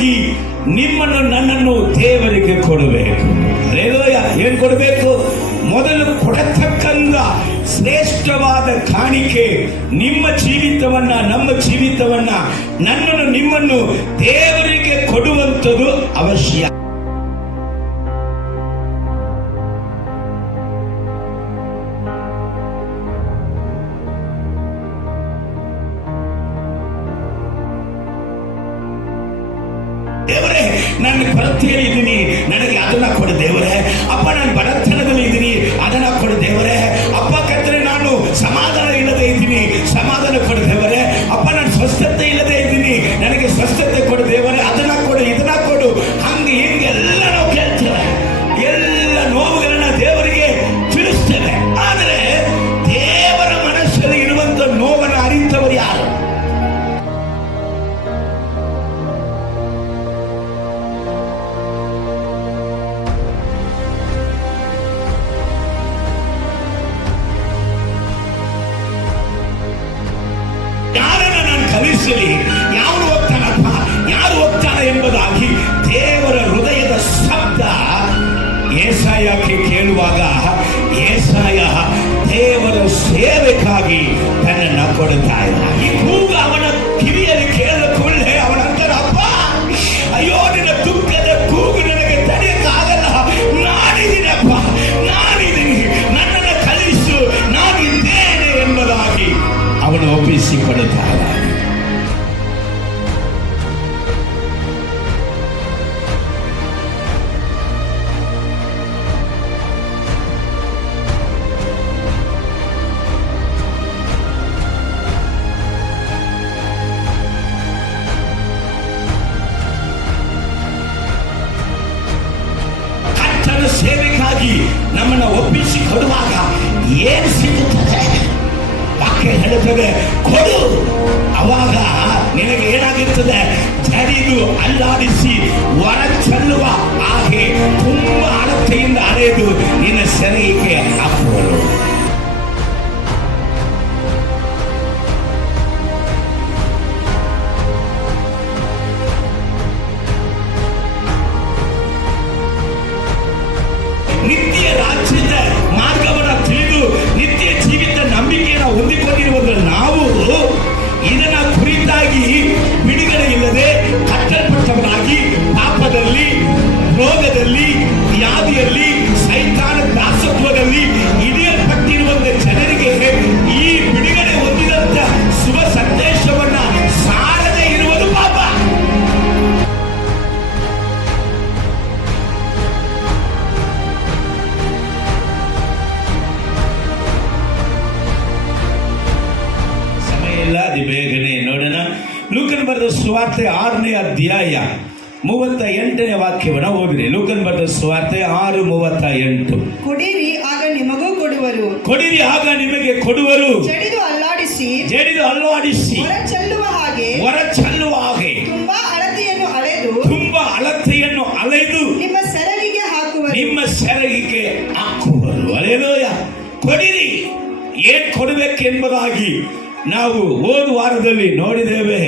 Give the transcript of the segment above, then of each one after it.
ಎಂಬುದಾಗಿ ನಿಮ್ಮನ್ನು ನನ್ನನ್ನು ದೇವರಿಗೆ ಕೊಡಬೇಕು. ಏನ್ ಕೊಡಬೇಕು? ಮೊದಲು ಕೊಡತಕ್ಕಂತ ಶ್ರೇಷ್ಠವಾದ ಕಾಣಿಕೆ ನಿಮ್ಮ ಜೀವಿತವನ್ನ, ನಮ್ಮ ಜೀವಿತವನ್ನ, ನನ್ನನ್ನು ನಿಮ್ಮನ್ನು ದೇವರಿಗೆ ಕೊಡುವಂಥದ್ದು ಅವಶ್ಯ. ದೇವರೇ, ನಾನು ಕೊರತೆಯಲ್ಲಿ ಇದ್ದೀನಿ, ನನಗೆ ಅದನ್ನ ಕೊಡು ದೇವರೇ. ಅಪ್ಪ, ನಾನು ಬಡತನದಲ್ಲಿ ಇದ್ದೀನಿ, ಅದನ್ನ ಕೊಡು ದೇವರೇ. ಅಪ್ಪ ಕರ್ತನೇ, ನಾನು ಸಮಾಧಾನ ಇಲ್ಲದೆ ಇದ್ದೀನಿ, ಸಮಾಧಾನ ಕೊಡು ದೇವರೇ. ಅಪ್ಪ, ನಾನು ಸ್ವಸ್ಥತೆ ಇಲ್ಲದೆ ಇದ್ದೀನಿ, ನನಗೆ ಸ್ವಸ್ಥತೆ ಕೊಡು ದೇವರೇ. ಅದನ್ನ ಕೊಡು, ಇದನ್ನ ಕೊಡು. ಹಂಗೆ ಹಿಂಗೆಲ್ಲ ನಾವು ಕೇಳ್ತೇವೆ, ಎಲ್ಲ ನೋವುಗಳನ್ನ ದೇವರಿಗೆ ತಿಳಿಸ್ತೇವೆ. ಆದರೆ ದೇವರ ಮನಸ್ಸಲ್ಲಿ ಇರುವಂತ ನೋವನ್ನು ಅರಿತವರು ಯಾರು? ಯಾರನ್ನ ನಾನು ಕಲಿಸಲಿ, ಯಾರು ಹೋಗ್ತಾನಪ್ಪ, ಯಾರು ಹೋಗ್ತಾನೆ ಎಂಬುದಾಗಿ ದೇವರ ಹೃದಯದ ಶಬ್ದ ಯೆಶಾಯಕ್ಕೆ ಕೇಳುವಾಗ ಯೆಶಾಯ ದೇವರ ಸೇವೆಗಾಗಿ ತನ್ನನ್ನು ಕೊಡುತ್ತಾ ಇದ್ದ. ಈ ಕೂಗು ಅವನ ಕಿವಿಯಲ್ಲಿ ಕೇಳಿದ ಕೂಡಲೇ ಅವನ ಅಂತಾರ, ಅಪ್ಪ, ಅಯ್ಯೋ, ನಿನ್ನ ದುಃಖದ ಕೂಗು ನನಗೆ ತಡೆಯಕ್ಕಾಗಲ್ಲ, ನಾನಿದ್ದೀನಪ್ಪ, ನಾನಿದ್ದೀನಿ, ನನ್ನನ್ನು ಕಲಿಸು, ನಾನಿದ್ದೇನೆ ಎಂಬುದಾಗಿ ಅವನು ಒಪ್ಪಿಸಿಕೊಡುತ್ತಾನೆ. ಕರ್ತನ ಸೇವೆಗಾಗಿ ನಮ್ಮನ್ನು ಒಪ್ಪಿಸಿಕೊಡುವಾಗ ಏನು ಸಿಗುತ್ತದೆ? ವಾಕ್ಯ ಹೇಳುತ್ತದೆ, ಕೊಡು. ಅವಾಗ ನಿನಗೆ ಏನಾಗಿರ್ತದೆ? ಜಡಿದು ಅಲ್ಲಾಡಿಸಿ ಹೊರ ಚೆಲ್ಲುವ ಹಾಗೆ ತುಂಬಾ ಅಳತೆಯಿಂದ ಅಳೆದು ನಿನ್ನ ಸೆರೆಗೆ ಹಾಕುವರು. ನಿತ್ಯ ರಾಜ್ಯದ ಮಾರ್ಗವನ್ನು ತಿಳಿದು ನಿತ್ಯ ಜೀವಿತ ನಂಬಿಕೆಯನ್ನು ಹೊಂದಿಕೊಂಡಿರುವುದು ನಾವು ಇದನ್ನ ಕುರಿತಾಗಿ ಬಿಡುಗಡೆ ಇಲ್ಲದೆ ಕಟ್ಟಲ್ಪಟ್ಟವರಾಗಿ ಪಾಪದಲ್ಲಿ, ರೋಗದಲ್ಲಿ, ವ್ಯಾಧಿಯಲ್ಲಿ, ಸೈತಾನ ದಾಸತ್ವದಲ್ಲಿ ಹಿಡಿಯಲ್ಪಟ್ಟಿರುವಂತ ಜನರಿಗೆ ಈ ಬಿಡುಗಡೆ ಹೊಂದಿದಂತ ಶುಭ ಸಂದೇಶವನ್ನ ಸಾರದೆ ಇರುವುದು ಪಾಪ. ಅದಿ ಬೇಗನೆ ನೋಡೋಣ. ಲೂಕನ್ ಬರೆದ ಸುವಾರ್ತೆ 6ನೇ ಅಧ್ಯಾಯ 38ನೇ ವಾಕ್ಯವನ್ನು ಓದಿರಿ. ಲೂಕನ್ ಬರೆದ ಸುವಾರ್ತೆ 6:38. ಕೊಡಿರಿ, ಆಗ ನಿಮಗೂ ಕೊಡುವರು. ಕೊಡಿರಿ, ಆಗ ನಿಮಗೆ ಕೊಡುವರು. ಜಡಿದು ಅಲ್ಲಾಡಿಸಿ ಹೊರ ಚೆಲ್ಲುವ ಹಾಗೆ ತುಂಬಾ ಅಳತೆಯನ್ನು ಅಳೆದು ನಿಮ್ಮ ಸೆರಗಿಗೆ ಹಾಕುವರು. ಅಲ್ಲೇಲೂಯ. ಕೊಡಿರಿ. ಏನ್ ಕೊಡಬೇಕೆಂಬುದಾಗಿ ನಾವು ಹೋದ ವಾರದಲ್ಲಿ ನೋಡಿದ್ದೇವೆ.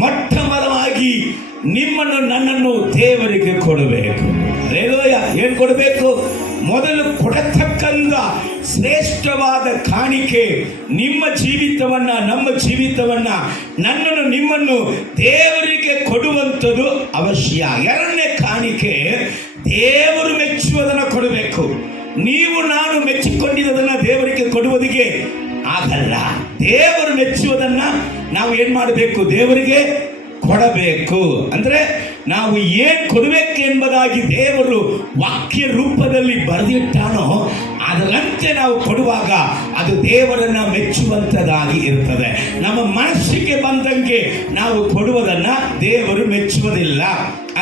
ಮೊಟ್ಟ ಮೊದಲಾಗಿ ನಿಮ್ಮನ್ನು ನನ್ನನ್ನು ದೇವರಿಗೆ ಕೊಡಬೇಕು. ಅಲ್ಲೇಲೂಯ. ಏನ್ ಕೊಡಬೇಕು? ಮೊದಲು ಕೊಡತಕ್ಕಂತ ಶ್ರೇಷ್ಠವಾದ ಕಾಣಿಕೆ ನಿಮ್ಮ ಜೀವಿತವನ್ನ, ನಮ್ಮ ಜೀವಿತವನ್ನ, ನನ್ನನ್ನು ನಿಮ್ಮನ್ನು ದೇವರಿಗೆ ಕೊಡುವಂಥದ್ದು ಅವಶ್ಯ. ಎರಡನೇ ಕಾಣಿಕೆ, ದೇವರು ಮೆಚ್ಚುವುದನ್ನು ಕೊಡಬೇಕು. ನೀವು ನಾನು ಮೆಚ್ಚಿಕೊಂಡಿದ್ದದನ್ನ ದೇವರಿಗೆ ಕೊಡುವುದಕ್ಕೆ ಆಗಲ್ಲ. ದೇವರು ಮೆಚ್ಚುವುದನ್ನ ನಾವು ಏನ್ ಮಾಡಬೇಕು? ದೇವರಿಗೆ ಕೊಡಬೇಕು. ಅಂದ್ರೆ ನಾವು ಏನ್ ಕೊಡಬೇಕು ಎಂಬುದಾಗಿ ದೇವರು ವಾಕ್ಯ ರೂಪದಲ್ಲಿ ಬರೆದಿಟ್ಟಾನೋ ಅದರಂತೆ ನಾವು ಕೊಡುವಾಗ ಅದು ದೇವರನ್ನ ಮೆಚ್ಚುವಂತದಾಗಿ ಇರ್ತದೆ. ನಮ್ಮ ಮನಸ್ಸಿಗೆ ಬಂದಂಗೆ ನಾವು ಕೊಡುವುದನ್ನ ದೇವರು ಮೆಚ್ಚುವುದಿಲ್ಲ,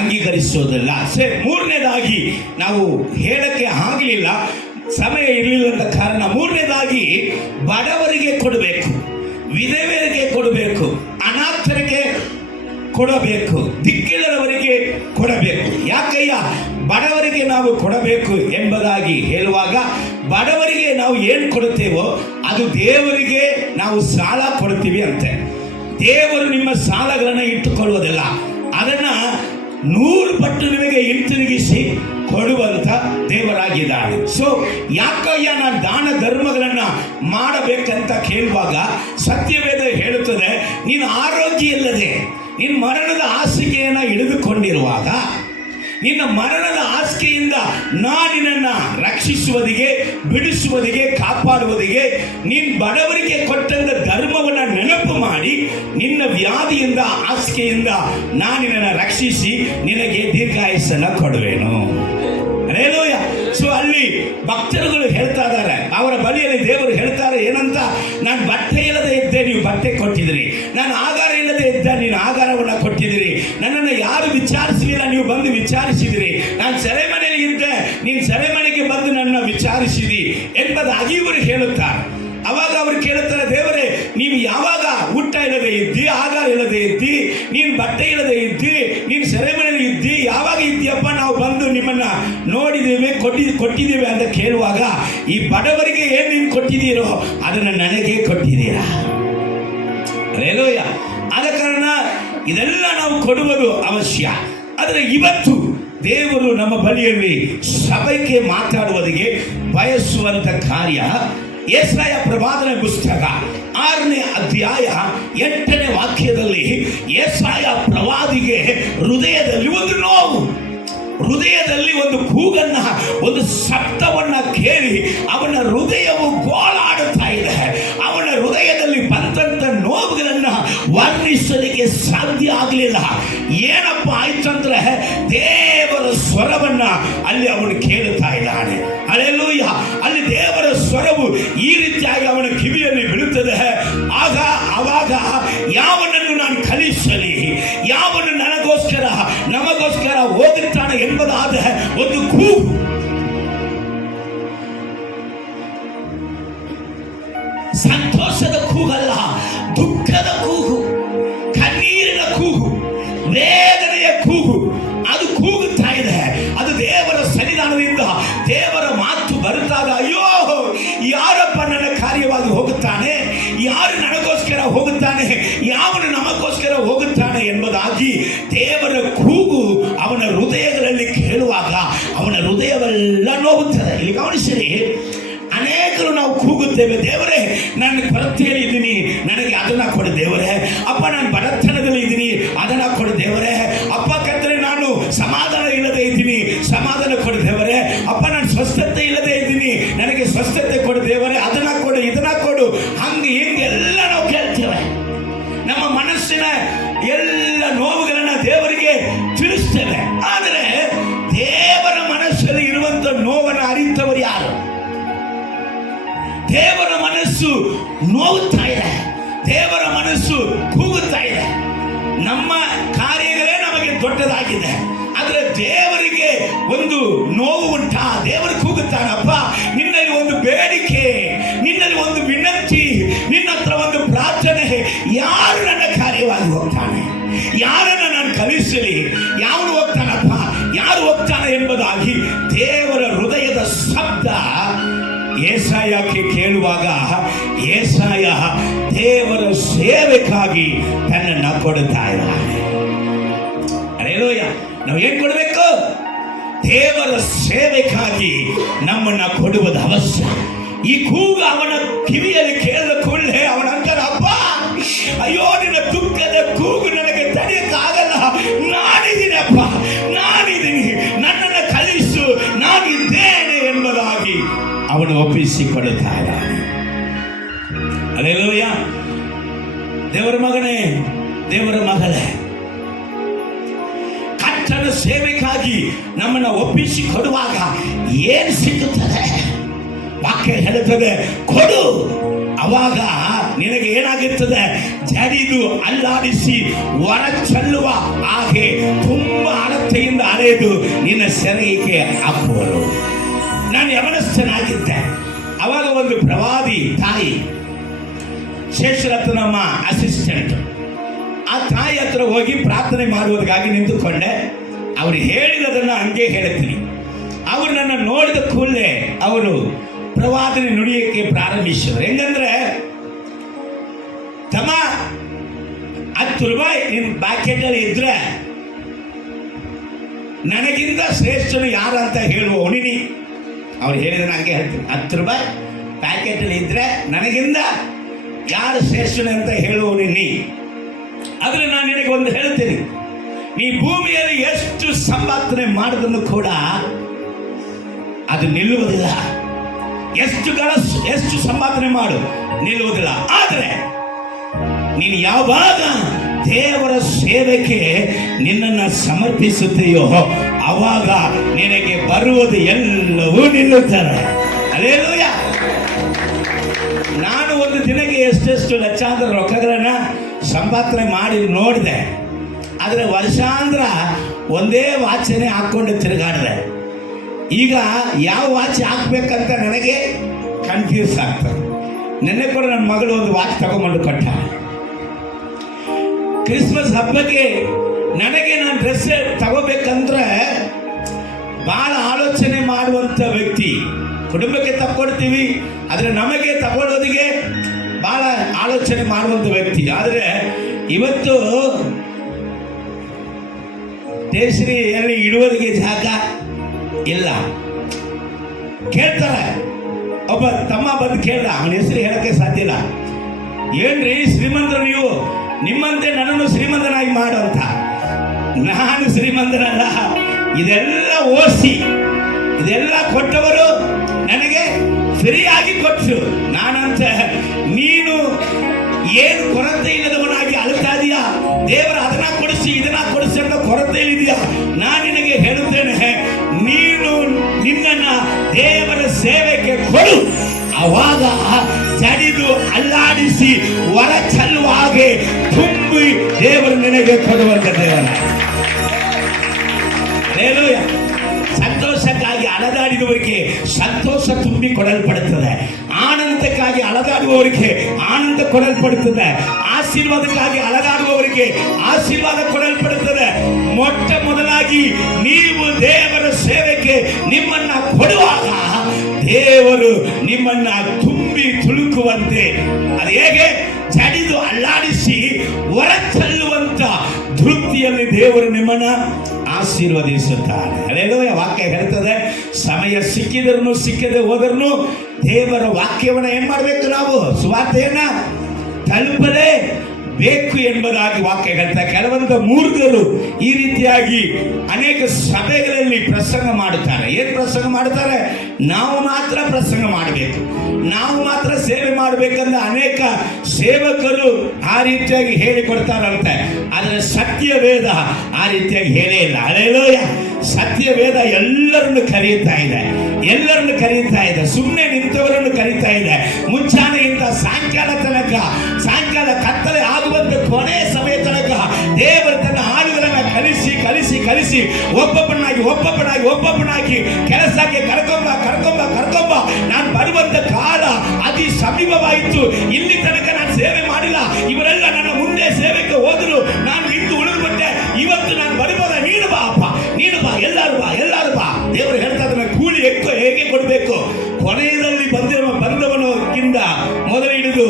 ಅಂಗೀಕರಿಸೋದಿಲ್ಲ. ಮೂರನೇದಾಗಿ ನಾವು ಹೇಳಕ್ಕೆ ಆಗಲಿಲ್ಲ, ಸಮಯ ಇರಲಿಲ್ಲದ ಕಾರಣ ಮೂರನೇದಾಗಿ ಬಡವರಿಗೆ ಕೊಡಬೇಕು, ವಿಧವೆಯರಿಗೆ ಕೊಡಬೇಕು, ಅನಾಥರಿಗೆ ಕೊಡಬೇಕು, ದಿಕ್ಕಿಲ್ಲದವರಿಗೆ ಕೊಡಬೇಕು. ಯಾಕಯ್ಯ ಬಡವರಿಗೆ ನಾವು ಕೊಡಬೇಕು ಎಂಬುದಾಗಿ ಹೇಳುವಾಗ, ಬಡವರಿಗೆ ನಾವು ಏನು ಕೊಡುತ್ತೇವೋ ಅದು ದೇವರಿಗೆ ನಾವು ಸಾಲ ಕೊಡ್ತೀವಿ ಅಂತೆ. ದೇವರು ನಿಮ್ಮ ಸಾಲಗಳನ್ನು ಇಟ್ಟುಕೊಳ್ಳುವುದಿಲ್ಲ, ಅದನ್ನ 100 ಪಟ್ಟು ನಿಮಗೆ ಹಿಂತಿರುಗಿಸಿ ಕೊಡುವಂತ ದೇವರಾಗಿದ್ದಾನೆ. ಸೊ ಯಾಕಯ್ಯ ನಾನು ದಾನ ಧರ್ಮಗಳನ್ನ ಮಾಡಬೇಕಂತ ಕೇಳುವಾಗ ಸತ್ಯವೇದ ಹೇಳುತ್ತದೆ, ನೀನು ಆರೋಗ್ಯ ಇಲ್ಲದೆ ನಿನ್ನ ಮರಣದ ಹಾಸಿಗೆಯನ್ನು ಹಿಡಿದುಕೊಂಡಿರುವಾಗ, ನಿನ್ನ ಮರಣದ ಹಾಸಿಗೆಯಿಂದ ನಿನ್ನನ್ನ ರಕ್ಷಿಸುವುದಿಗೆ, ಬಿಡಿಸುವುದಿಗೆ, ಕಾಪಾಡುವುದಿಗೆ, ನೀನು ಬಡವರಿಗೆ ಕೊಟ್ಟಂತ ಧರ್ಮವನ್ನು ನೆನಪು ಮಾಡಿ ನಿನ್ನ ವ್ಯಾಧಿಯಿಂದ, ಹಾಸಿಗೆಯಿಂದ ನಿನ್ನನ್ನು ರಕ್ಷಿಸಿ ನಿನಗೆ ದೀರ್ಘಾಯುಸ್ಸನ್ನು ಕೊಡುವೆನು. ಹಲ್ಲೆಲೂಯಾ. ಸೊ ಅಲ್ಲಿ ಭಕ್ತರುಗಳು ಹೇಳ್ತಾ ಇದ್ದಾರೆ, ಅವರ ಬಳಿಯಲ್ಲಿ ದೇವರು ಹೇಳ್ತಾರೆ ಏನಂತ, ನಾನು ಬಟ್ಟೆ ಇಲ್ಲದೆ ಇದ್ದೆ, ನೀವು ಬಟ್ಟೆ ಕೊಟ್ಟಿದ್ದೀರಿ. ನಾನು ಆಹಾರ ಇಲ್ಲದೆ ಇದ್ದ, ನೀನು ಆಹಾರವನ್ನು ಕೊಟ್ಟಿದ್ದೀರಿ. ನನ್ನನ್ನು ಯಾರು ವಿಚಾರಿಸಲಿಲ್ಲ, ನೀವು ಬಂದು ವಿಚಾರಿಸಿದಿರಿ. ನಾನು ಸೆರೆಮನೆಯಲ್ಲಿ ಇದ್ದೆ, ನೀನು ಸೆರೆಮನೆಗೆ ಬಂದು ನನ್ನ ವಿಚಾರಿಸಿದಿ ಎಂಬುದಾಗಿ ಇವರು ಹೇಳುತ್ತಾರೆ. ಅವಾಗ ಅವರು ಕೇಳುತ್ತಾರೆ, ದೇವರೇ ನೀವು ಯಾವಾಗ ಊಟ ಇಲ್ಲದೆ ಇದ್ದಿ, ಆಹಾರ ಇಲ್ಲದೆ ಇದ್ದಿ, ನೀನು ಬಟ್ಟೆ ಇಲ್ಲದೆ ಇದ್ದಿ, ನೀನು ಸೆರೆಮನೆಯಲ್ಲಿ ಇದ್ದಿ, ಯಾವಾಗ ಇದ್ದೀಯಪ್ಪ, ನಾವು ಬಂದು ನಿಮ್ಮನ್ನ ನೋಡಿದ್ದೇವೆ, ಕೊಟ್ಟಿದ್ದೇವೆ ಅಂತ ಕೇಳುವಾಗ, ಈ ಬಡವರಿಗೆ ಏನು ನೀನು ಕೊಟ್ಟಿದ್ದೀರೋ ಅದನ್ನು ನನಗೆ ಕೊಟ್ಟಿದ್ದೀರಾ. ಹಲ್ಲೆಲೂಯಾ. ಆದ ಕಾರಣ ಇದೆಲ್ಲ ನಾವು ಕೊಡುವುದು ಅವಶ್ಯ. ಆದರೆ ಇವತ್ತು ದೇವರು ನಮ್ಮ ಬಳಿಯಲ್ಲಿ ಸಭೆಗೆ ಮಾತಾಡುವುದಕ್ಕೆ ಬಯಸುವಂತ ಕಾರ್ಯ, ಯೆಶಾಯ ಪ್ರವಾದನೆ ಪುಸ್ತಕ 6ನೇ ಅಧ್ಯಾಯ 8ನೇ ವಾಕ್ಯದಲ್ಲಿ ಯೆಶಾಯ ಪ್ರವಾದಿಗೆ ಹೃದಯದಲ್ಲಿ ಒಂದು ನೋವು, ಹೃದಯದಲ್ಲಿ ಒಂದು ಕೂಗನ್ನ, ಒಂದು ಶಬ್ದವನ್ನ ಕೇಳಿ ಅವನ ಹೃದಯವು ಗೋಳಾಡುತ್ತಾ ಇದೆ. ಅವನ ಹೃದಯದಲ್ಲಿ ಬಂದಂತ ನೋವುಗಳನ್ನ ವರ್ಣಿಸಲಿಕ್ಕೆ ಸಾಧ್ಯ ಆಗಲಿಲ್ಲ. ಏನಪ್ಪ ಆಯ್ತಂದ್ರೆ, ದೇವರ ಸ್ವರವನ್ನ ಅಲ್ಲಿ ಅವನು ಕೇಳುತ್ತಾ ಇದ್ದಾನೆ. ಹಲ್ಲೆಲೂಯಾ. ಅಲ್ಲಿ ದೇವರ ಸ್ವರವು ಈ ರೀತಿಯಾಗಿ ಅವನ ಕಿವಿಯಲ್ಲಿ ಬೀಳುತ್ತದೆ. ಆವಾಗ ಯಾವನನ್ನು ನಾನು ಕಲಿಸಲಿ, ಯಾವನು ನನಗೋಸ್ಕರ ನಮಗೋಸ್ಕರ ಹೋಗುತ್ತಾನೆ ಎಂಬುದಾದ ಒಂದು ಕೂಗು, ಸಂತೋಷದ ಕೂಗಲ್ಲ, ದುಃಖದ ಕೂಗು, ಕಣ್ಣೀರಿನ ಕೂಗು, ವೇದನೆಯ ಕೂಗು, ಅದು ಕೂಗುತ್ತಾ ಇದೆ. ಅದು ದೇವರ ಸನ್ನಿಧಾನದಿಂದ ದೇವರ ಮಾತು ಬರುತ್ತಾಗ, ಅಯ್ಯೋ ಯಾರಪ್ಪ ನನ್ನ ಕಾರ್ಯವಾಗಿ ಹೋಗುತ್ತಾನೆ, ಯಾರು ನನಗೋಸ್ಕರ ಹೋಗುತ್ತಾನೆ, ಯಾವನು ನಮಗೋಸ್ಕರ ಹೋಗುತ್ತಾನೆ ಎಂಬುದಾಗಿ ದೇವರ ಕೂಗು ಅವನ ಹೃದಯಗಳಲ್ಲಿ ಕೇಳುವಾಗ ಅವನ ಹೃದಯವೆಲ್ಲ ನೋವುತ್ತದೆ. ಇಲ್ಲಿ ಗಮನಿಸಿರಿ, ಅನೇಕರು ನಾವು ಕೂಗುತ್ತೇವೆ, ದೇವರೇ ನಾನು ಕೊರತೆಯಲ್ಲಿ ಇದ್ದೀನಿ, ನನಗೆ ಅದನ್ನ ಕೊಡು ದೇವರೇ. ಅಪ್ಪ ನಾನು ಬಡತನದಲ್ಲಿ ಇದ್ದೀನಿ, ಅದನ್ನ ಕೊಡು ದೇವರೇ. ಅಪ್ಪ ಕರ್ತನೇ ನಾನು ಸಮಾಧಾನ ಇಲ್ಲದೆ ಇದ್ದೀನಿ, ಸಮಾಧಾನ ಕೊಡು ದೇವರೇ. ಅಪ್ಪ ನಾನು ಸ್ವಸ್ಥತೆ ಇಲ್ಲದೆ ಇದ್ದೀನಿ, ನನಗೆ ಸ್ವಸ್ಥತೆ ಕೊಡು ದೇವರೇ. ಅದನ್ನ ಕೊಡು, ಇದನ್ನ ಕೊಡು. ಹಂಗೆ ಹಿಂಗೆಲ್ಲ ನಾವು ಕೇಳ್ತೇವೆ. ನಮ್ಮ ಮನಸ್ಸಿನ ಎಲ್ಲ ನೋವುಗಳನ್ನ ದೇವರಿಗೆ ತಿಳಿಸ್ತೇವೆ. ಆದರೆ ದೇವರ ಮನಸ್ಸಲ್ಲಿ ಇರುವಂತ ನೋವನ್ನು ಅರಿತವರು ಯಾರು? ದೇವರ ಮನಸ್ಸು ನೋವುತ್ತಾ ಇದೆ, ದೇವರ ಮನಸ್ಸು ಕೂಗುತ್ತಾ ಇದೆ. ನಮ್ಮ ಕಾರ್ಯಗಳೇ ನಮಗೆ ದೊಡ್ಡದಾಗಿದೆ, ಆದರೆ ದೇವರಿಗೆ ಒಂದು ನೋವು ಉಂಟಾ? ದೇವರು ಕೂಗುತ್ತಾನಪ್ಪ, ನಿನ್ನಲ್ಲಿ ಒಂದು ಬೇಡಿಕೆ, ನಿನ್ನಲ್ಲಿ ಒಂದು ವಿನಂತಿ, ನಿನ್ನ ಹತ್ರ ಒಂದು ಪ್ರಾರ್ಥನೆ, ಯಾರು ನನ್ನ ಕಾರ್ಯವಾಗಿ ಹೋಗ್ತಾನೆ, ಯಾರನ್ನ ನಾನು ಕಲಿಸಲಿ, ಯಾರು ಹೋಗ್ತಾನಪ್ಪ, ಯಾರು ಹೋಗ್ತಾನೆ ಎಂಬುದಾಗಿ ದೇವರ ಹೃದಯದ ಶಬ್ದ ಯೆಶಾಯಕ್ಕೆ ಕೇಳುವಾಗ, ಯೆಶಾಯ ದೇವರ ಸೇವೆಗಾಗಿ ತನ್ನನ್ನು ಕೊಡುತ್ತಾ ಇದ್ದಾನೆ. ಹಲ್ಲೆಲೂಯಾ. ನಾವು ಏನ್ ಕೊಡಬೇಕು? ದೇವರ ಸೇವೆಗಾಗಿ ನಮ್ಮನ್ನ ಕೊಡುವುದು ಅವಶ್ಯ. ಈ ಕೂಗು ಅವನ ಕಿವಿಯಲ್ಲಿ ಕೇಳಿದ ಕೂಡಲೇ ಅವನ ಅಂತಾನ, ಅಪ್ಪ ಅಯ್ಯೋ ನಿನ್ನ ದುಃಖದ ಕೂಗು ನನಗೆ ತಡೆಯಕ್ಕಾಗಲ್ಲ, ನಾನಿದ್ದೀನಿ ಅಪ್ಪ, ನಾನಿದ್ದೀನಿ, ನನ್ನನ್ನು ಕಲಿಸು, ನಾನಿದ್ದೇನೆ ಎಂಬುದಾಗಿ ಅವನು ಒಪ್ಪಿಸಿಕೊಡುತ್ತಾ ಇದ್ದಾನೆ. ಹಲ್ಲೆಲೂಯಾ. ದೇವರ ಮಗನೇ, ದೇವರ ಮಗಳೇ, ಕರ್ತನ ಸೇವೆಗಾಗಿ ನಮ್ಮನ್ನ ಒಪ್ಪಿಸಿಕೊಡುವಾಗ ಏನು ಸಿಗುತ್ತದೆ? ವಾಕ್ಯ ಹೇಳುತ್ತದೆ, ಕೊಡು. ಅವಾಗ ನಿನಗೆ ಏನಾಗುತ್ತದೆ? ಜಡಿದು ಅಲ್ಲಾಡಿಸಿ ಹೊರ ಚೆಲ್ಲುವ ಹಾಗೆ ತುಂಬಾ ಅಳತೆಯಿಂದ ಅಲೆದು ನಿನ್ನ ಸೆರೆಗೆ ಹಾಕುವರು. ನಾನು ಯವನಸ್ಥನಾಗಿದ್ದೆ. ಅವಾಗ ಒಂದು ಪ್ರವಾದಿ ತಾಯಿ, ಶೇಷರತ್ನ ನಮ್ಮ ಅಸಿಸ್ಟೆಂಟ್, ಆ ತಾಯಿ ಹತ್ರ ಹೋಗಿ ಪ್ರಾರ್ಥನೆ ಮಾಡುವುದಕ್ಕಾಗಿ ನಿಂತುಕೊಂಡೆ. ಅವರು ಹೇಳಿದದನ್ನು ಹಂಗೆ ಹೇಳ್ತೀನಿ. ಅವರು ನನ್ನ ನೋಡಿದ ಕೂಡಲೇ ಅವರು ಪ್ರವಾದನೆ ನುಡಿಯಕ್ಕೆ ಪ್ರಾರಂಭಿಸಿದರು. ಹೆಂಗಂದ್ರೆ, ತಮ್ಮ 10 ರೂಪಾಯಿ ನಿನ್ನ ಬ್ಯಾಕೆಟಲ್ಲಿ ಇದ್ರೆ ನನಗಿಂತ ಶ್ರೇಷ್ಠನು ಯಾರು ಅಂತ ಹೇಳುವವನು ನೀ. ಅವ್ರು ಹೇಳಿದ್ರೆ ನನಗೆ ಹೇಳ್ತೀನಿ, 10 ರೂಪಾಯಿ ಪ್ಯಾಕೆಟಲ್ಲಿ ಇದ್ರೆ ನನಗಿಂತ ಯಾರು ಶ್ರೇಷ್ಠನು ಅಂತ ಹೇಳುವವನು ನೀ. ಆದರೆ ನಾನು ನಿನಗೆ ಒಂದು ಹೇಳ್ತೀನಿ, ನೀ ಭೂಮಿಯಲ್ಲಿ ಎಷ್ಟು ಸಂಪಾದನೆ ಮಾಡಿದ್ರು ಕೂಡ ಅದು ನಿಲ್ಲುವುದಿಲ್ಲ. ಎಷ್ಟು ಸಂಪಾದನೆ ಮಾಡು ನಿಲ್ಲುವುದಿಲ್ಲ. ಆದರೆ ನೀನು ಯಾವಾಗ ದೇವರ ಸೇವೆಗೆ ನಿನ್ನನ್ನು ಸಮರ್ಪಿಸುತ್ತೆಯೋ ಆವಾಗ ನಿನಗೆ ಬರುವುದು ಎಲ್ಲವೂ ನಿಲ್ಲುತ್ತದೆ. ಹಲ್ಲೆಲೂಯ. ನಾನು ಒಂದು ದಿನಕ್ಕೆ ಎಷ್ಟೆಷ್ಟು ಲಕ್ಷಾಂತರ ರೊಕ್ಕಗಳನ್ನ ಸಂಪಾದನೆ ಮಾಡಿ ನೋಡಿದೆ. ಆದರೆ ವರ್ಷಾಂತರ ಒಂದೇ ವಾಚನೆ ಹಾಕ್ಕೊಂಡು ತಿರುಗಾಡಿದೆ. ಈಗ ಯಾವ ವಾಚ್ ಹಾಕ್ಬೇಕಂತ ನನಗೆ ಕನ್ಫ್ಯೂಸ್ ಆಗ್ತದೆ. ನೆನ್ನೆ ಕೂಡ ನನ್ನ ಮಗಳು ಒಂದು ವಾಚ್ ತಗೊಂಡ್ಬಂದು ಕೊಟ್ಟ. ಕ್ರಿಸ್ಮಸ್ ಹಬ್ಬಕ್ಕೆ ನನಗೆ ನಾನು ಡ್ರೆಸ್ ತಗೋಬೇಕಂದ್ರೆ ಬಹಳ ಆಲೋಚನೆ ಮಾಡುವಂಥ ವ್ಯಕ್ತಿ. ಕುಟುಂಬಕ್ಕೆ ತಗೊಳ್ತೀವಿ, ಆದರೆ ನಮಗೆ ತಗೊಳ್ಳೋದಿಗೆ ಬಹಳ ಆಲೋಚನೆ ಮಾಡುವಂಥ ವ್ಯಕ್ತಿ. ಆದರೆ ಇವತ್ತು ದೇಶದಲ್ಲಿ ಇಡುವುದಕ್ಕೆ ಜಾಗ ಇಲ್ಲ. ಕೇಳ್ತಾರೆ, ಒಬ್ಬ ತಮ್ಮ ಬಂದು ಕೇಳ್ದ, ಅವನ ಹೆಸರು ಹೇಳಕ್ಕೆ ಸಾಧ್ಯ ಇಲ್ಲ. ಏನ್ರಿ ಶ್ರೀಮಂತರು ನೀವು, ನಿಮ್ಮಂತೆ ನನ್ನನ್ನು ಶ್ರೀಮಂತನಾಗಿ ಮಾಡು ಅಂತ. ನಾನು ಶ್ರೀಮಂತನಲ್ಲ, ಇದೆಲ್ಲ ಓದಿಸಿ ಇದೆಲ್ಲ ಕೊಟ್ಟವರು ನನಗೆ ಫ್ರೀಯಾಗಿ ಕೊಟ್ಟರು. ನಾನಂತ ನೀನು ಏನು ಕೊರತೆ ಇಲ್ಲದವನಾಗಿ ಅಳುತ್ತಾ ಇದೀಯಾ, ದೇವರ ಅದನ್ನ ಕೊಡಿಸಿ ಇದನ್ನ ಕೊಡಿಸಿ ಅನ್ನೋ ಕೊರತೆ ಇದೆಯಾ? ನಾನು ನಿನಗೆ ಹೇಳುತ್ತೇನೆ, ನೀನು ನಿನ್ನನ್ನ ದೇವರ ಸೇವೆಗೆ ಕೊಡು. ಅವಾಗ ಜಡಿದು ಅಲ್ಲಾಡಿಸಿ ಹೊರ ಚೆಲ್ಲುವ ಹಾಗೆ ತುಂಬಿ ದೇವರು ನಿನಗೆ ಕೊಡುವಂತ ದೇವರ. ಹಲ್ಲೆಲೂಯ. ಸಂತೋಷಕ್ಕಾಗಿ ಅಲದಾಡಿದವರಿಗೆ ಸಂತೋಷ ತುಂಬಿ ಕೊಡಲ್ಪಡುತ್ತದೆ. ಆನಂದಕ್ಕಾಗಿ ಅಲದಾಡುವವರಿಗೆ ಆನಂದ ಕೊಡಲ್ಪಡುತ್ತದೆ. ಆಶೀರ್ವಾದಕ್ಕಾಗಿ ಅಲದಾಡುವವರಿಗೆ ಆಶೀರ್ವಾದ ಕೊಡಲ್ಪಡುತ್ತದೆ. ಮೊಟ್ಟ ಮೊದಲಾಗಿ ನೀವು ದೇವರ ಸೇವೆಗೆ ನಿಮ್ಮನ್ನ ಕೊಡುವಾಗ ದೇವರು ನಿಮ್ಮನ್ನ ತುಂಬಿ ತುಳುಕುವಂತೆ, ಅದು ಹೇಗೆ ಜಡಿದು ಅಲ್ಲಾಡಿಸಿ ಹೊರ ಚೆಲ್ಲುವಂತ ತೃಪ್ತಿಯಲ್ಲಿ ದೇವರು ನಿಮ್ಮನ್ನ ಆಶೀರ್ವದಿಸುತ್ತಾನೆ. ಹಲ್ಲೆಲೂಯ. ವಾಕ್ಯ ಹೇಳ್ತದೆ, ಸಮಯ ಸಿಕ್ಕಿದ್ರು ಸಿಕ್ಕದೆ ಹೋದರೂ ದೇವರ ವಾಕ್ಯವನ್ನ ಏನ್ ಮಾಡ್ಬೇಕು, ನಾವು ಸುವಾರ್ತೆಯನ್ನ ತಲುಪಲೇ ಬೇಕು ಎಂಬುದಾಗಿ ವಾಕ್ಯ ಹೇಳ್ತಾರೆ. ಕೆಲವೊಂದು ಮೂರ್ಖರು ಈ ರೀತಿಯಾಗಿ ಅನೇಕ ಸಭೆಗಳಲ್ಲಿ ಪ್ರಸಂಗ ಮಾಡುತ್ತಾರೆ. ಏನ್ ಪ್ರಸಂಗ ಮಾಡುತ್ತಾರೆ? ನಾವು ಮಾತ್ರ ಪ್ರಸಂಗ ಮಾಡಬೇಕು, ನಾವು ಮಾತ್ರ ಸೇವೆ ಮಾಡಬೇಕಂದ್ರೆ ಅನೇಕ ಸೇವಕರು ಆ ರೀತಿಯಾಗಿ ಹೇಳಿಕೊಡ್ತಾರಂತೆ. ಆದರೆ ಸತ್ಯವೇದ ಆ ರೀತಿಯಾಗಿ ಹೇಳೇ ಇಲ್ಲ. ಹಲ್ಲೆಲೂಯ. ಸತ್ಯವೇದ ಎಲ್ಲರನ್ನು ಕರೆಯುತ್ತಾ ಇದೆ, ಎಲ್ಲರನ್ನು ಕರೆಯುತ್ತಾ ಇದೆ. ಸುಮ್ಮನೆ ನಿಂತವರನ್ನು ಕರೀತಾ ಇದೆ. ಮುಂಚಾನೆಯಿಂದ ಸಾಯಂಕಾಲ ತನಕ, ಸಾಯಂಕಾಲ ಕತ್ತಲೆ ಆಗುವಂತ ಕೊನೆಯ ಸಮಯ ತನಕ ದೇವರು ತನ್ನ ಆಳುಗಳನ್ನ ಕಲಿಸಿ ಕಲಿಸಿ ಕಲಿಸಿ ಒಬ್ಬೊಬ್ಬನಾಗಿ ಕೆಲಸಕ್ಕೆ ಕರ್ಕೊಂಬ ನಾನು ಬರುವಂತ ಕಾಲ ಅತಿ ಸಮೀಪವಾಯಿತು. ಇಲ್ಲಿ ತನಕ ನಾನು ಸೇವೆ ಮಾಡಿಲ್ಲ, ಇವರೆಲ್ಲ ನನ್ನ ಮುಂದೆ ಸೇವೆಗೆ ಹೋದ್ರು, ನಾನು ಇಂದು ಉಳಿದುಬಿಟ್ಟೆ. ಇವತ್ತು ನಾನು ಬರ್ಬೋದ? ನೀನು ಬಾ ಅಪ್ಪ, ನೀನು ಬಾ, ಎಲ್ಲರೂ ಬಾ. ದೇವರು ಹೇಳ್ತಾ ಇದ್ದಾನೆ, ಕೂಲಿ ಹೇಗೆ ಕೊಡಬೇಕು? ಕೊನೆಯಲ್ಲಿ ಬಂದವನಕ್ಕಿಂತ ಮೊದಲಿಗೆ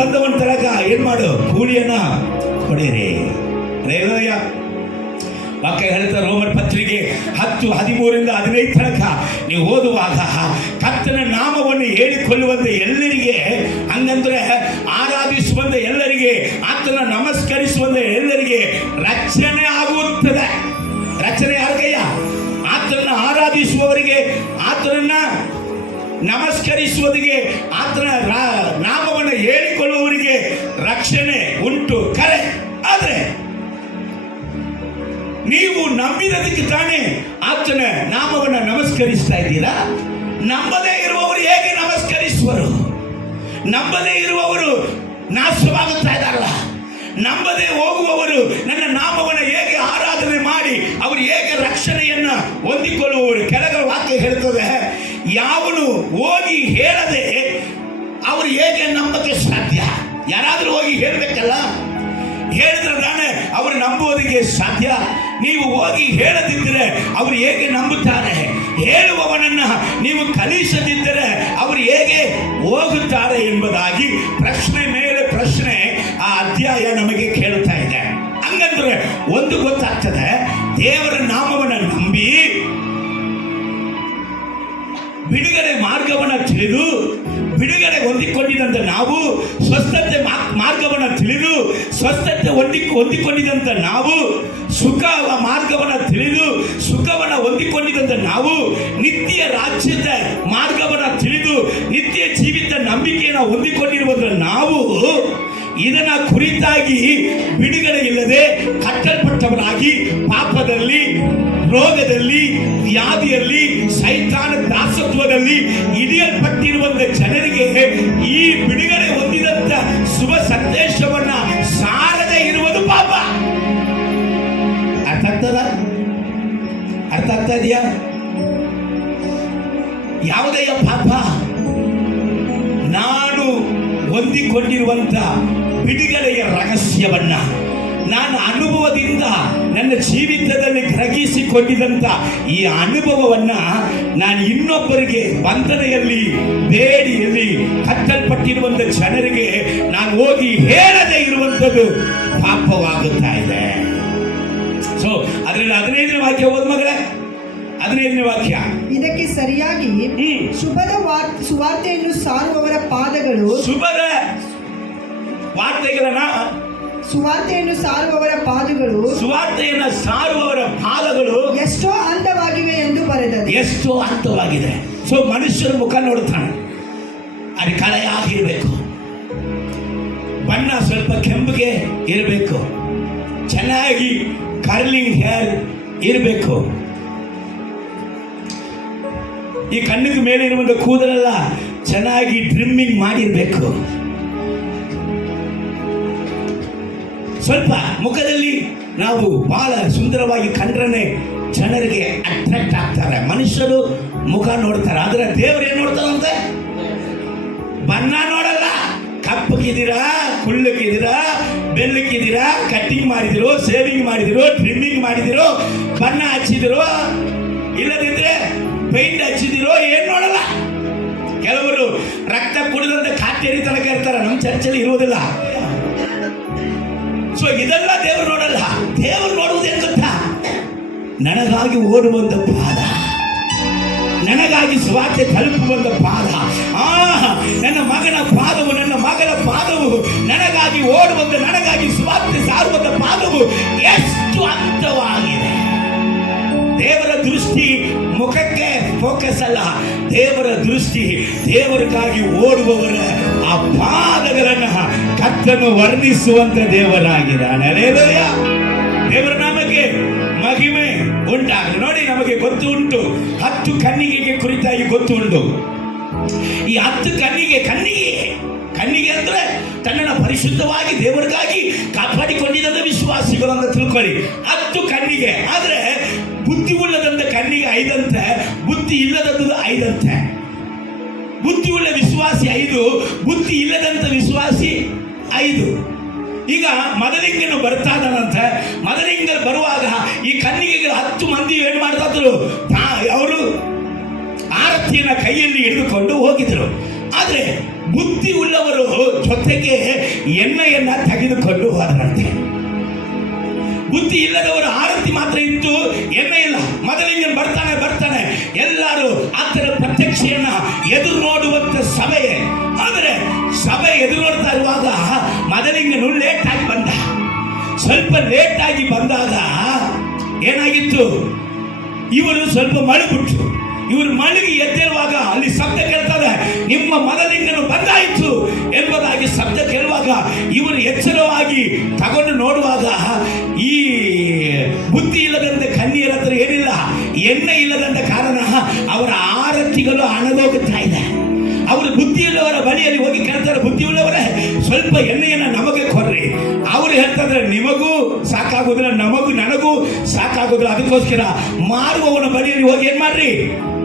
ಬಂದವನ ತನಕ ಏನ್ ಮಾಡು, ಕೂಲಿಯನ್ನ ಕೊಡಿರಿ. ಹಲ್ಲೆಲೂಯ. ವಾಕ್ಯ ಹೇಳ್ತಾರೆ, ರೋಮರ್ ಪತ್ರಿಕೆ 10:13-15 ತನಕ ನೀವು ಓದುವಾಗ ಕರ್ತನ ನಾಮವನ್ನು ಹೇಳಿಕೊಳ್ಳುವಂತೆ ಎಲ್ಲರಿಗೆ, ಹಂಗಂದ್ರೆ ಆರಾಧಿಸುವಂತ ಎಲ್ಲರಿಗೆ, ಆತನ ನಮಸ್ಕರಿಸುವಂತ ಎಲ್ಲರಿಗೆ ರಕ್ಷಣೆ ಆಗುತ್ತದೆ. ರಕ್ಷಣೆ ಯಾರಿಗಯ್ಯ? ಆತನ ಆರಾಧಿಸುವವರಿಗೆ, ಆತನನ್ನ ನಮಸ್ಕರಿಸುವುದಕ್ಕೆ, ಆತನ ನಾಮವನ್ನು ಹೇಳಿಕೊಳ್ಳುವವರಿಗೆ ರಕ್ಷಣೆ ಉಂಟು, ಕರೆ. ಆದರೆ ನೀವು ನಂಬಿದದಕ್ಕೆ ತಾನೇ ಆತನ ನಾಮವನ್ನು ನಮಸ್ಕರಿಸ್ತಾ ಇದ್ದೀರಾ? ನಂಬದೇ ಇರುವವರು ಹೇಗೆ ನಮಸ್ಕರಿಸುವರು? ನಂಬದೇ ಇರುವವರು ನಾಶವಾಗುತ್ತಾ ಇದ್ದಾರಲ್ಲ. ನಂಬದೇ ಹೋಗುವವರು ನನ್ನ ನಾಮವನ್ನು ಹೇಗೆ ಆರಾಧನೆ ಮಾಡಿ ಅವರು ಹೇಗೆ ರಕ್ಷಣೆಯನ್ನ ಹೊಂದಿಕೊಳ್ಳುವವರು? ಕೆಳಗೆ ವಾಕ್ಯ ಹೇಳ್ತದೆ, ಯಾವನು ಹೋಗಿ ಹೇಳದೆ ಅವರು ಹೇಗೆ ನಂಬಕ್ಕೆ ಸಾಧ್ಯ? ಯಾರಾದರೂ ಹೋಗಿ ಹೇಳಬೇಕಲ್ಲ, ಹೇಳಿದ್ರೆ ತಾನೇ ಅವರು ನಂಬುವುದಕ್ಕೆ ಸಾಧ್ಯ. ನೀವು ಹೋಗಿ ಹೇಳದಿದ್ದರೆ ಅವರು ಹೇಗೆ ನಂಬುತ್ತಾರೆ? ಹೇಳುವವನನ್ನ ನೀವು ಕಲಿಸದಿದ್ದರೆ ಅವರು ಹೇಗೆ ಹೋಗುತ್ತಾರೆ ಎಂಬುದಾಗಿ ಪ್ರಶ್ನೆ ಮೇಲೆ ಪ್ರಶ್ನೆ ಆ ಅಧ್ಯಾಯ ನಮಗೆ ಕೇಳುತ್ತಾ ಇದೆ. ಹಂಗಂದ್ರೆ ಒಂದು ಗೊತ್ತಾಗ್ತದೆ, ದೇವರ ನಾಮವನ್ನು ನಂಬಿ ಬಿಡುಗಡೆ ಮಾರ್ಗವನ್ನು ತಿಳಿದು ಬಿಡುಗಡೆ ಹೊಂದಿಕೊಂಡಿದ್ದಂತ ನಾವು, ಸ್ವಸ್ಥತೆ ಮಾರ್ಗವನ್ನು ತಿಳಿದು ಸ್ವಸ್ಥತೆ ಹೊಂದಿಕೊಂಡಿದ್ದಂತ ನಾವು, ಸುಖ ಮಾರ್ಗವನ್ನು ತಿಳಿದು ಸುಖವನ್ನು ಹೊಂದಿಕೊಂಡಿದ್ದಂತ ನಾವು, ನಿತ್ಯ ರಾಜ್ಯದ ಮಾರ್ಗವನ್ನು ತಿಳಿದು ನಿತ್ಯ ಜೀವಿತ ನಂಬಿಕೆಯನ್ನು ಹೊಂದಿಕೊಂಡಿರುವಂತ ನಾವು ಇದನ್ನ ಕುರಿತಾಗಿ ಬಿಡುಗಡೆ ಇಲ್ಲದೆ ಕಟ್ಟಲ್ಪಟ್ಟವರಾಗಿ ಪಾಪದಲ್ಲಿ, ರೋಗದಲ್ಲಿ, ವ್ಯಾಧಿಯಲ್ಲಿ, ಸೈತಾನ ದಾಸತ್ವದಲ್ಲಿ ಹಿಡಿಯಲ್ಪಟ್ಟಿರುವಂತ ಜನರಿಗೆ ಈ ಬಿಡುಗಡೆ ಹೊಂದಿದಂತ ಶುಭ ಸಂದೇಶವನ್ನ ಸಾರದೆ ಇರುವುದು ಪಾಪ. ಅರ್ಥ ಆಗ್ತಾ ಇದೆಯಾ? ಯಾವುದೇ ಪಾಪ? ನಾನು ಹೊಂದಿಕೊಂಡಿರುವಂತ ಬಿಡುಗಡೆಯ ರಹಸ್ಯವನ್ನ, ನಾನು ಅನುಭವದಿಂದ ನನ್ನ ಜೀವಿತದಲ್ಲಿ ಗ್ರಹಿಸಿಕೊಂಡಿದ್ದಂಥ ಈ ಅನುಭವವನ್ನ ನಾನು ಇನ್ನೊಬ್ಬರಿಗೆ ಬಂಧನೆಯಲ್ಲಿ, ಬೇಡಿಯಲ್ಲಿ ಕಟ್ಟಲ್ಪಟ್ಟಿರುವಂಥ ಜನರಿಗೆ ನಾನು ಹೋಗಿ ಹೇಳದೇ ಇರುವಂಥದ್ದು ಪಾಪವಾಗುತ್ತಾ ಇದೆ. ಸೊ ಅದರಲ್ಲಿ 15ನೇ ವಾಕ್ಯ ಓದ್ ಮಗಳೇ, 15ನೇ ವಾಕ್ಯ. ಇದಕ್ಕೆ ಸರಿಯಾಗಿ ಶುಭದ ಸುವಾರ್ತೆಯನ್ನು ಸಾರುವವರ ಪಾದಗಳು, ಶುಭದ ವಾರ್ತೆಗಳನ್ನ, ಸುವಾರ್ತೆಯನ್ನು ಸಾರುವವರ ಪಾದಗಳು, ಸುವಾರ್ತೆಯನ್ನು ಸಾರುವವರ ಪಾದಗಳು ಎಷ್ಟೋ ಅಂತವಾಗಿವೆ ಎಂದು ಬರೆದದ್ದು. ಎಷ್ಟೋ ಅಂತವಾಗಿದೆ. ಸೊ ಮನುಷ್ಯರ ಮುಖ ನೋಡ್ತಾನೆ, ಅದು ಕಳೆಯಾಗಿರ್ಬೇಕು, ಬಣ್ಣ ಸ್ವಲ್ಪ ಕೆಂಪಿಗೆ ಇರಬೇಕು, ಚೆನ್ನಾಗಿ ಕರ್ಲಿಂಗ್ ಹೇರ್ ಇರಬೇಕು, ಈ ಕಣ್ಣಿಗೆ ಮೇಲೆ ಇರುವಂತ ಕೂದಲೆಲ್ಲ ಚೆನ್ನಾಗಿ ಟ್ರಿಮ್ಮಿಂಗ್ ಮಾಡಿರ್ಬೇಕು, ಸ್ವಲ್ಪ ಮುಖದಲ್ಲಿ ನಾವು ಬಹಳ ಸುಂದರವಾಗಿ ಕಂಡ್ರೆ ಜನರಿಗೆ ಅಟ್ರಾಕ್ಟ್ ಆಗ್ತಾರೆ. ಮನುಷ್ಯರು ಮುಖ ನೋಡ್ತಾರೆ, ಆದ್ರೆ ದೇವರು ಏನ್ ನೋಡ್ತಾರಂತೆ? ಬಣ್ಣ ನೋಡಲ್ಲ. ಕಪ್ಪಗಿದ್ದೀರಾ, ಕುಳ್ಳಕ್ಕಿದ್ದೀರಾ, ಬೆಲ್ಲಕ್ಕಿದ್ದೀರಾ, ಕಟ್ಟಿಂಗ್ ಮಾಡಿದಿರೋ, ಸೇವಿಂಗ್ ಮಾಡಿದಿರೋ, ಟ್ರಿಮ್ಮಿಂಗ್ ಮಾಡಿದಿರೋ, ಬಣ್ಣ ಹಚ್ಚಿದಿರೋ, ಇಲ್ಲದಿದ್ರೆ ಪೈಂಟ್ ಹಚ್ಚಿದಿರೋ, ಏನ್ ನೋಡಲ್ಲ. ಕೆಲವರು ರಕ್ತ ಕುಡಿದಂತೆ ಕಾಟೇರಿ ತನಕ ಇರ್ತಾರೆ, ನಮ್ಮ ಚರ್ಚಲ್ಲಿ ಇರುವುದಿಲ್ಲ. ಸೊ ಇದೆಲ್ಲ ದೇವರು ನೋಡಲ್ಲ. ದೇವರು ನೋಡುವುದು ಏನು ಗೊತ್ತಾ? ನನಗಾಗಿ ಓಡುವಂತ ಪಾದ, ನನಗಾಗಿ ಸ್ವಾರ್ಥೆ ತಲುಪುವಂತ ಪಾದ. ನನ್ನ ಮಗನ ಪಾದವು, ನನ್ನ ಮಗಳ ಪಾದವು, ನನಗಾಗಿ ಓಡುವಂತ, ನನಗಾಗಿ ಸ್ವಾರ್ಥೆ ಸಾರುವಂತ ಪಾದವು ಎಷ್ಟು ಅಂತವಾಗಿದೆ. ದೇವರ ದೃಷ್ಟಿ ಮುಖಕ್ಕೆ ಫೋಕಸ್ ಅಲ್ಲ, ದೇವರ ದೃಷ್ಟಿ ದೇವರಿಗಾಗಿ ಓಡುವವರ ಆ ಪಾದಗಳನ್ನ ಕರ್ತನು ವರ್ಣಿಸುವಂತ ದೇವರಾಗಿದ್ದಾನೆ. ಹಲ್ಲೆಲೂಯ. ದೇವರ ನಾಮಕ್ಕೆ ಮಹಿಮೆ ಉಂಟಾಗಲಿ. ನೋಡಿ, ನಮಗೆ ಗೊತ್ತು ಉಂಟು, 10 ಕನ್ನಿಗೆಗೆ ಕುರಿತಾಗಿ ಗೊತ್ತು ಉಂಟು. ಈ 10 ಕನ್ನಿಗೆ ಅಂದ್ರೆ ತನ್ನನ್ನು ಪರಿಶುದ್ಧವಾಗಿ ದೇವರಿಗಾಗಿ ಕಾಪಾಡಿಕೊಂಡಿದ್ದ ವಿಶ್ವಾಸಿಗಳು ಅಂತ ತಿಳ್ಕೊಳ್ಳಿ. 10 ಕನ್ನಿಗೆ. ಆದ್ರೆ ಬುದ್ಧಿ ಉಳ್ಳದಂತ ಕನ್ನಿಗೆ 5 ಅಂತೆ, ಬುದ್ಧಿ ಇಲ್ಲದಂತ 5 ಅಂತೆ. ಬುದ್ಧಿ ಉಳ್ಳ ವಿಶ್ವಾಸಿ 5, ಬುದ್ಧಿ ಇಲ್ಲದಂತ ವಿಶ್ವಾಸಿ 5. ಈಗ ಮದಲಿಂಗನು ಬರ್ತಾ ಇದ್ದಾನಂತೆ. ಮದಲಿಂಗರು ಬರುವಾಗ ಈ ಕನ್ನಿಗೆಗಳು 10 ಮಂದಿ ಏನ್ ಮಾಡ್ತಾ ಇದ್ರು? ಅವರು ಆರತಿಯನ್ನ ಕೈಯಲ್ಲಿ ಹಿಡಿದುಕೊಂಡು ಹೋಗಿದ್ರು. ಆದ್ರೆ ಬುದ್ಧಿ ಉಳ್ಳವರು ಜೊತೆಗೆ ಎಣ್ಣೆಯನ್ನ ತೆಗೆದುಕೊಂಡು ಹೋದರಂತೆ. ಬುದ್ಧಿ ಇಲ್ಲದವರು ಆರತಿ ಮಾತ್ರ ಇತ್ತು, ಎಣ್ಣೆ ಇಲ್ಲ. ಮದಲಿಂಗನ್ ಬರ್ತಾನೆ, ಎಲ್ಲರೂ ಆತನ ಪ್ರತ್ಯಕ್ಷೆಯನ್ನ ಎದುರು ನೋಡುವಂತ ಸಭೆ. ಆದರೆ ಸಭೆ ಎದುರು ನೋಡ್ತಾ ಇರುವಾಗ ಮದಲಿಂಗನು ಲೇಟ್ ಆಗಿ ಬಂದ. ಸ್ವಲ್ಪ ಲೇಟ್ ಆಗಿ ಬಂದಾಗ ಏನಾಗಿತ್ತು? ಇವರು ಸ್ವಲ್ಪ ಮಳುಬಿಟ್ಟು, ಇವರು ಮಲಗಿ ಎದ್ದೇಳುವಾಗ ಅಲ್ಲಿ ಶಬ್ದ ಕೇಳ್ತಾರೆ, ನಿಮ್ಮ ಮದಲಿಂಗನು ಬಂದಾಯಿತು ಎಂಬುದಾಗಿ ಶಬ್ದ ಕೇಳುವಾಗ ಇವರು ಎಚ್ಚರವಾಗಿ ತಗೊಂಡು ನೋಡುವಾಗ ಈ ಬುದ್ಧಿ ಇಲ್ಲದಂತ ಕನ್ಯರ ಹತ್ರ ಏನಿಲ್ಲ, ಎಣ್ಣೆ ಇಲ್ಲದಂತ ಕಾರಣ ಅವರ ಆರತಿಗಳು ಹಣದೋಗುತ್ತಾ ಇದೆ. ಅವರು ಬುದ್ಧಿಯುಳ್ಳವರ ಬಳಿಯಲ್ಲಿ ಹೋಗಿ ಕೇಳ್ತಾರೆ, ಬುದ್ಧಿಯುಳ್ಳವರೇ ಸ್ವಲ್ಪ ಎಣ್ಣೆಯನ್ನು ನಮಗೆ ಕೊಡ್ರಿ. ಅವರು ಹೇಳ್ತಾರೆ, ನಿಮಗೂ ಸಾಕಾಗುದಿಲ್ಲ, ನನಗೂ ಸಾಕಾಗುದಿಲ್ಲ, ಅದಕ್ಕೋಸ್ಕರ ಮಾರುವವನ ಬಳಿಯಲ್ಲಿ ಹೋಗಿ ಏನ್ ಮಾಡ್ರಿ,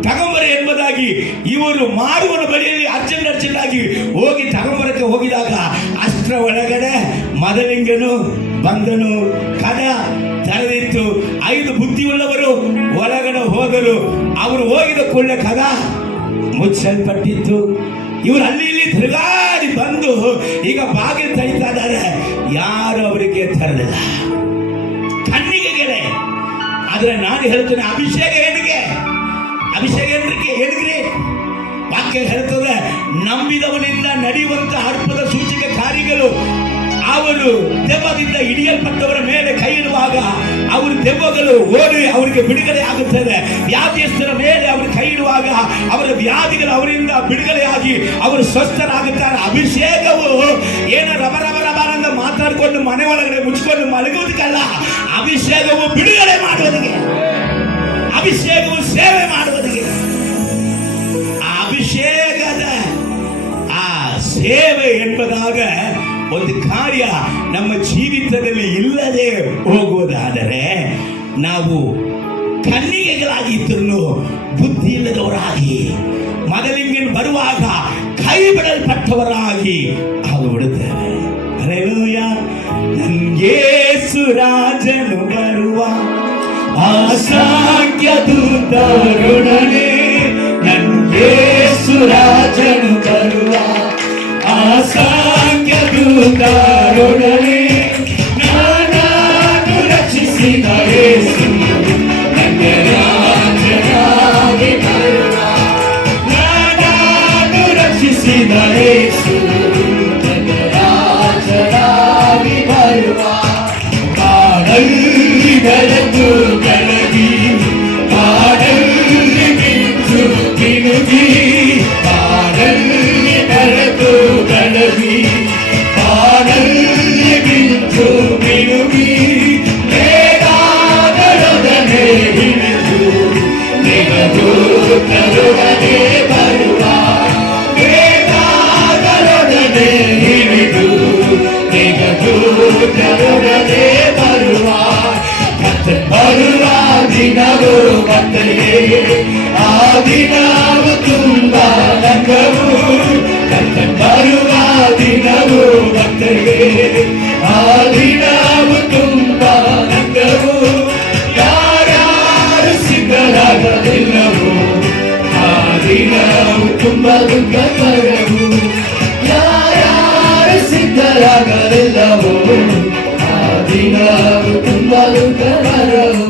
ತಗೊಂಬರ ಎಂಬುದಾಗಿ ಇವರು ಮಾರುವವನ ಬಳಿಯಲ್ಲಿ ಅರ್ಜೆಂಟ್ ಆಗಿ ಹೋಗಿ ತಗೊಂಬರಕ್ಕೆ ಹೋಗಿದಾಗ ಅಷ್ಟರ ಒಳಗಡೆ ಮದಲಿಂಗನು ಬಂದನು. ಕದ ತೆರೆದಿತ್ತು. 5 ಬುದ್ಧಿಯುಳ್ಳವರು ಒಳಗಡೆ ಹೋದರು. ಅವರು ಹೋಗಿದ ಕೂಡಲೇ ಕದ ಮುಚ್ಚಲ್ಪಟ್ಟಿತ್ತು. ಇವರು ಅಲ್ಲಿ ಇಲ್ಲಿ ತಿರುಗಾಡಿ ಬಂದು ಈಗ ಬಾಗಿಲು ತಡಿತಾ ಇದ್ದಾರೆ, ಯಾರು ಅವರಿಗೆ ತೆರೆದಿಲ್ಲ. ಕಣ್ಣಿಗೆಗಳೇ ಆದ್ರೆ ನಾನು ಹೇಳ್ತೇನೆ, ಅಭಿಷೇಕ ಏನಿಗೆ? ಅಭಿಷೇಕ ಏನಿಗ್ರಿ? ವಾಕ್ಯ ಹೇಳ್ತದೆ, ನಂಬಿದವನಿಂದ ನಡೆಯುವಂತ ಅರ್ಪದ ಸೂಚಕ ಕಾರ್ಯಗಳು. ಅವರು ದೆವ್ವದಿಂದ ಹಿಡಿಯಲ್ಪಟ್ಟವರ ಮೇಲೆ ಕೈ ಇಡುವಾಗ ಅವರು ದೆವ್ವಗಳು ಓಡಿ ಅವರಿಗೆ ಬಿಡುಗಡೆ ಆಗುತ್ತದೆ. ವ್ಯಾಧಿಸ್ಥರ ಮೇಲೆ ಅವರು ಕೈ ಇಡುವಾಗ ಅವರ ವ್ಯಾಧಿಗಳು ಅವರಿಂದ ಬಿಡುಗಡೆಯಾಗಿ ಅವರು ಸ್ವಸ್ಥರಾಗುತ್ತಾರೆ. ಅಭಿಷೇಕವು ಏನೋ ರಬರಬರಬರಂದ ಮಾತಾಡಿಕೊಂಡು ಮನೆ ಒಳಗಡೆ ಮುಚ್ಚಿಕೊಂಡು ಮಲಗುವುದಕ್ಕಲ್ಲ, ಅಭಿಷೇಕವು ಬಿಡುಗಡೆ ಮಾಡುವುದಕ್ಕೆ, ಅಭಿಷೇಕವು ಸೇವೆ ಮಾಡುವುದಕ್ಕೆ. ಆ ಅಭಿಷೇಕದ ಆ ಸೇವೆ ಎಂಬುದಾಗ ಒಂದು ಕಾರ್ಯ ನಮ್ಮ ಜೀವಿತದಲ್ಲಿ ಇಲ್ಲದೆ ಹೋಗುವುದಾದರೆ, ನಾವು ಕನ್ನಿಗೆಗಳಾಗಿ ಇದ್ರೂ ಬುದ್ಧಿ ಇಲ್ಲದವರಾಗಿ, ಮೊದಲಿಂಗನ್ ಬರುವಾಗ ಕೈ ಬಿಡಲ್ಪಟ್ಟವರಾಗಿ ಆಗಿಬಿಡುತ್ತೇವೆ. ಹಲ್ಲೆಲೂಯ. ನಂಗೇಸು ರಾಜನು ಬರುವ ಅಸಂಖ್ಯ ದೂತರೊಡನೆ, ನಂಗೇಸು ರಾಜನು ಬರುವ ಅಸಂಖ್ಯ ದೂತರೊಡನೆ, ನಾನಾನು ರಕ್ಷಿಸಿದ ಯೇಸು ನನ್ನ ರಾಜನಾಗಿ ಬರುವ, ನಾನಾನು ರಕ್ಷಿಸಿದ ಯೇಸು ನನ್ನ ರಾಜನಾಗಿ ಬರುವ. ಕಾಡಲ್ಲಿ ಬೆಳೆದು ಬೆಳಗಿ, ಕಾಡಲ್ಲಿ ಮಿಂಚು ಮಿನುಗಿ, ಕಾಡಲ್ಲಿ ಬೆಳೆದು ಬೆಳಗಿ, ಕಾಡಲ್ಲಿ ಮಿಂಚು ಮಿನುಗಿ, ಮೇಘಗಳೊಡನೆ ಇಳಿದು ಮೇಘದೂತರೊಡನೆ ಬರುವ, ಮೇಘಗಳೊಡನೆ ಇಳಿದು ಮೇಘದೂತರೊಡನೆ ಬರುವ. ಬರುವ ದಿನವು ಕತ್ತಲಿಗೆ, ಆ ದಿನವು ತುಂಬಾ ರಂಗವು. ಬರುವ ದಿನವು ಕತ್ತಲಿಗೆ, ಆ ದಿನವು ತುಂಬಾ ರಂಗವು. ಯಾರ್ಯಾರು ಸಿದ್ಧರಾಗಲಿಲ್ಲವೋ ಆ ದಿನವು ತುಂಬಾ ದುಃಖಕರವು. ಯಾರ್ಯಾರು ಸಿದ್ಧರಾಗಲಿಲ್ಲವೋ ಆ ದಿನವು ತುಂಬಾ ದುಃಖಕರವು.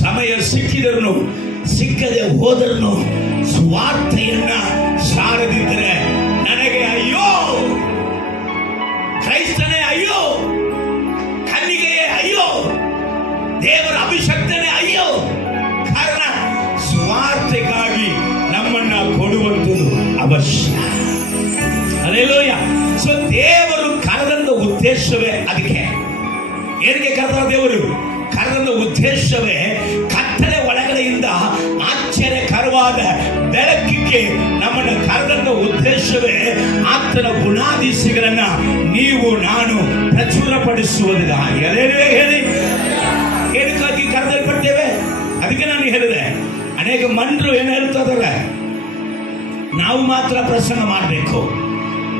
ಸಮಯ ಸಿಕ್ಕಿದರೂ ಸಿಕ್ಕದೆ ಹೋದರೂ ಸ್ವಾರ್ಥೆಯನ್ನ ಸಾರದಿದ್ದರೆ ನನಗೆ ಅಯ್ಯೋ, ಕ್ರೈಸ್ತನೇ ಅಯ್ಯೋ, ಕನ್ನಿಗೆಯೇ ಅಯ್ಯೋ, ದೇವರ ಅಭಿಷಕ್ತನೇ ಅಯ್ಯೋ. ಕಾರಣ ಸ್ವಾರ್ಥಕ್ಕಾಗಿ ನಮ್ಮನ್ನ ಕೊಡುವಂಥದ್ದು ಅವಶ್ಯ. ಹಲ್ಲೆಲೂಯಾ. ಸೊ ದೇವರು ಕರೆದಂತ ಉದ್ದೇಶವೇ ಅದಕ್ಕೆ. ಏನಕ್ಕೆ ಕರೆದ ದೇವರು? ಕರೆದಂತ ಉದ್ದೇಶವೇ ಕತ್ತಲೆ ಒಳಗಡೆಯಿಂದ ಆಶ್ಚರ್ಯಕರವಾದ ಬೆಳಕಿಗೆ ನಮ್ಮನ್ನು ಕರೆದಂತ ಉದ್ದೇಶವೇ ಆತನ ಗುಣಾಧೀಶಗಳನ್ನ ನೀವು ನಾನು ಪ್ರಚುರಪಡಿಸುವುದಕ್ಕಾಗಿ. ಹೇಳಿ, ಏನಕ್ಕಾಗಿ ಕರೆದಲ್ಪಡ್ತೇವೆ? ಅದಕ್ಕೆ ನಾನು ಹೇಳಿದೆ, ಅನೇಕ ಮಂಡರು ಏನು ಹೇಳ್ತಾ ಇದ್ದಾರೆ, ನಾವು ಮಾತ್ರ ಪ್ರಸಂಗ ಮಾಡಬೇಕು,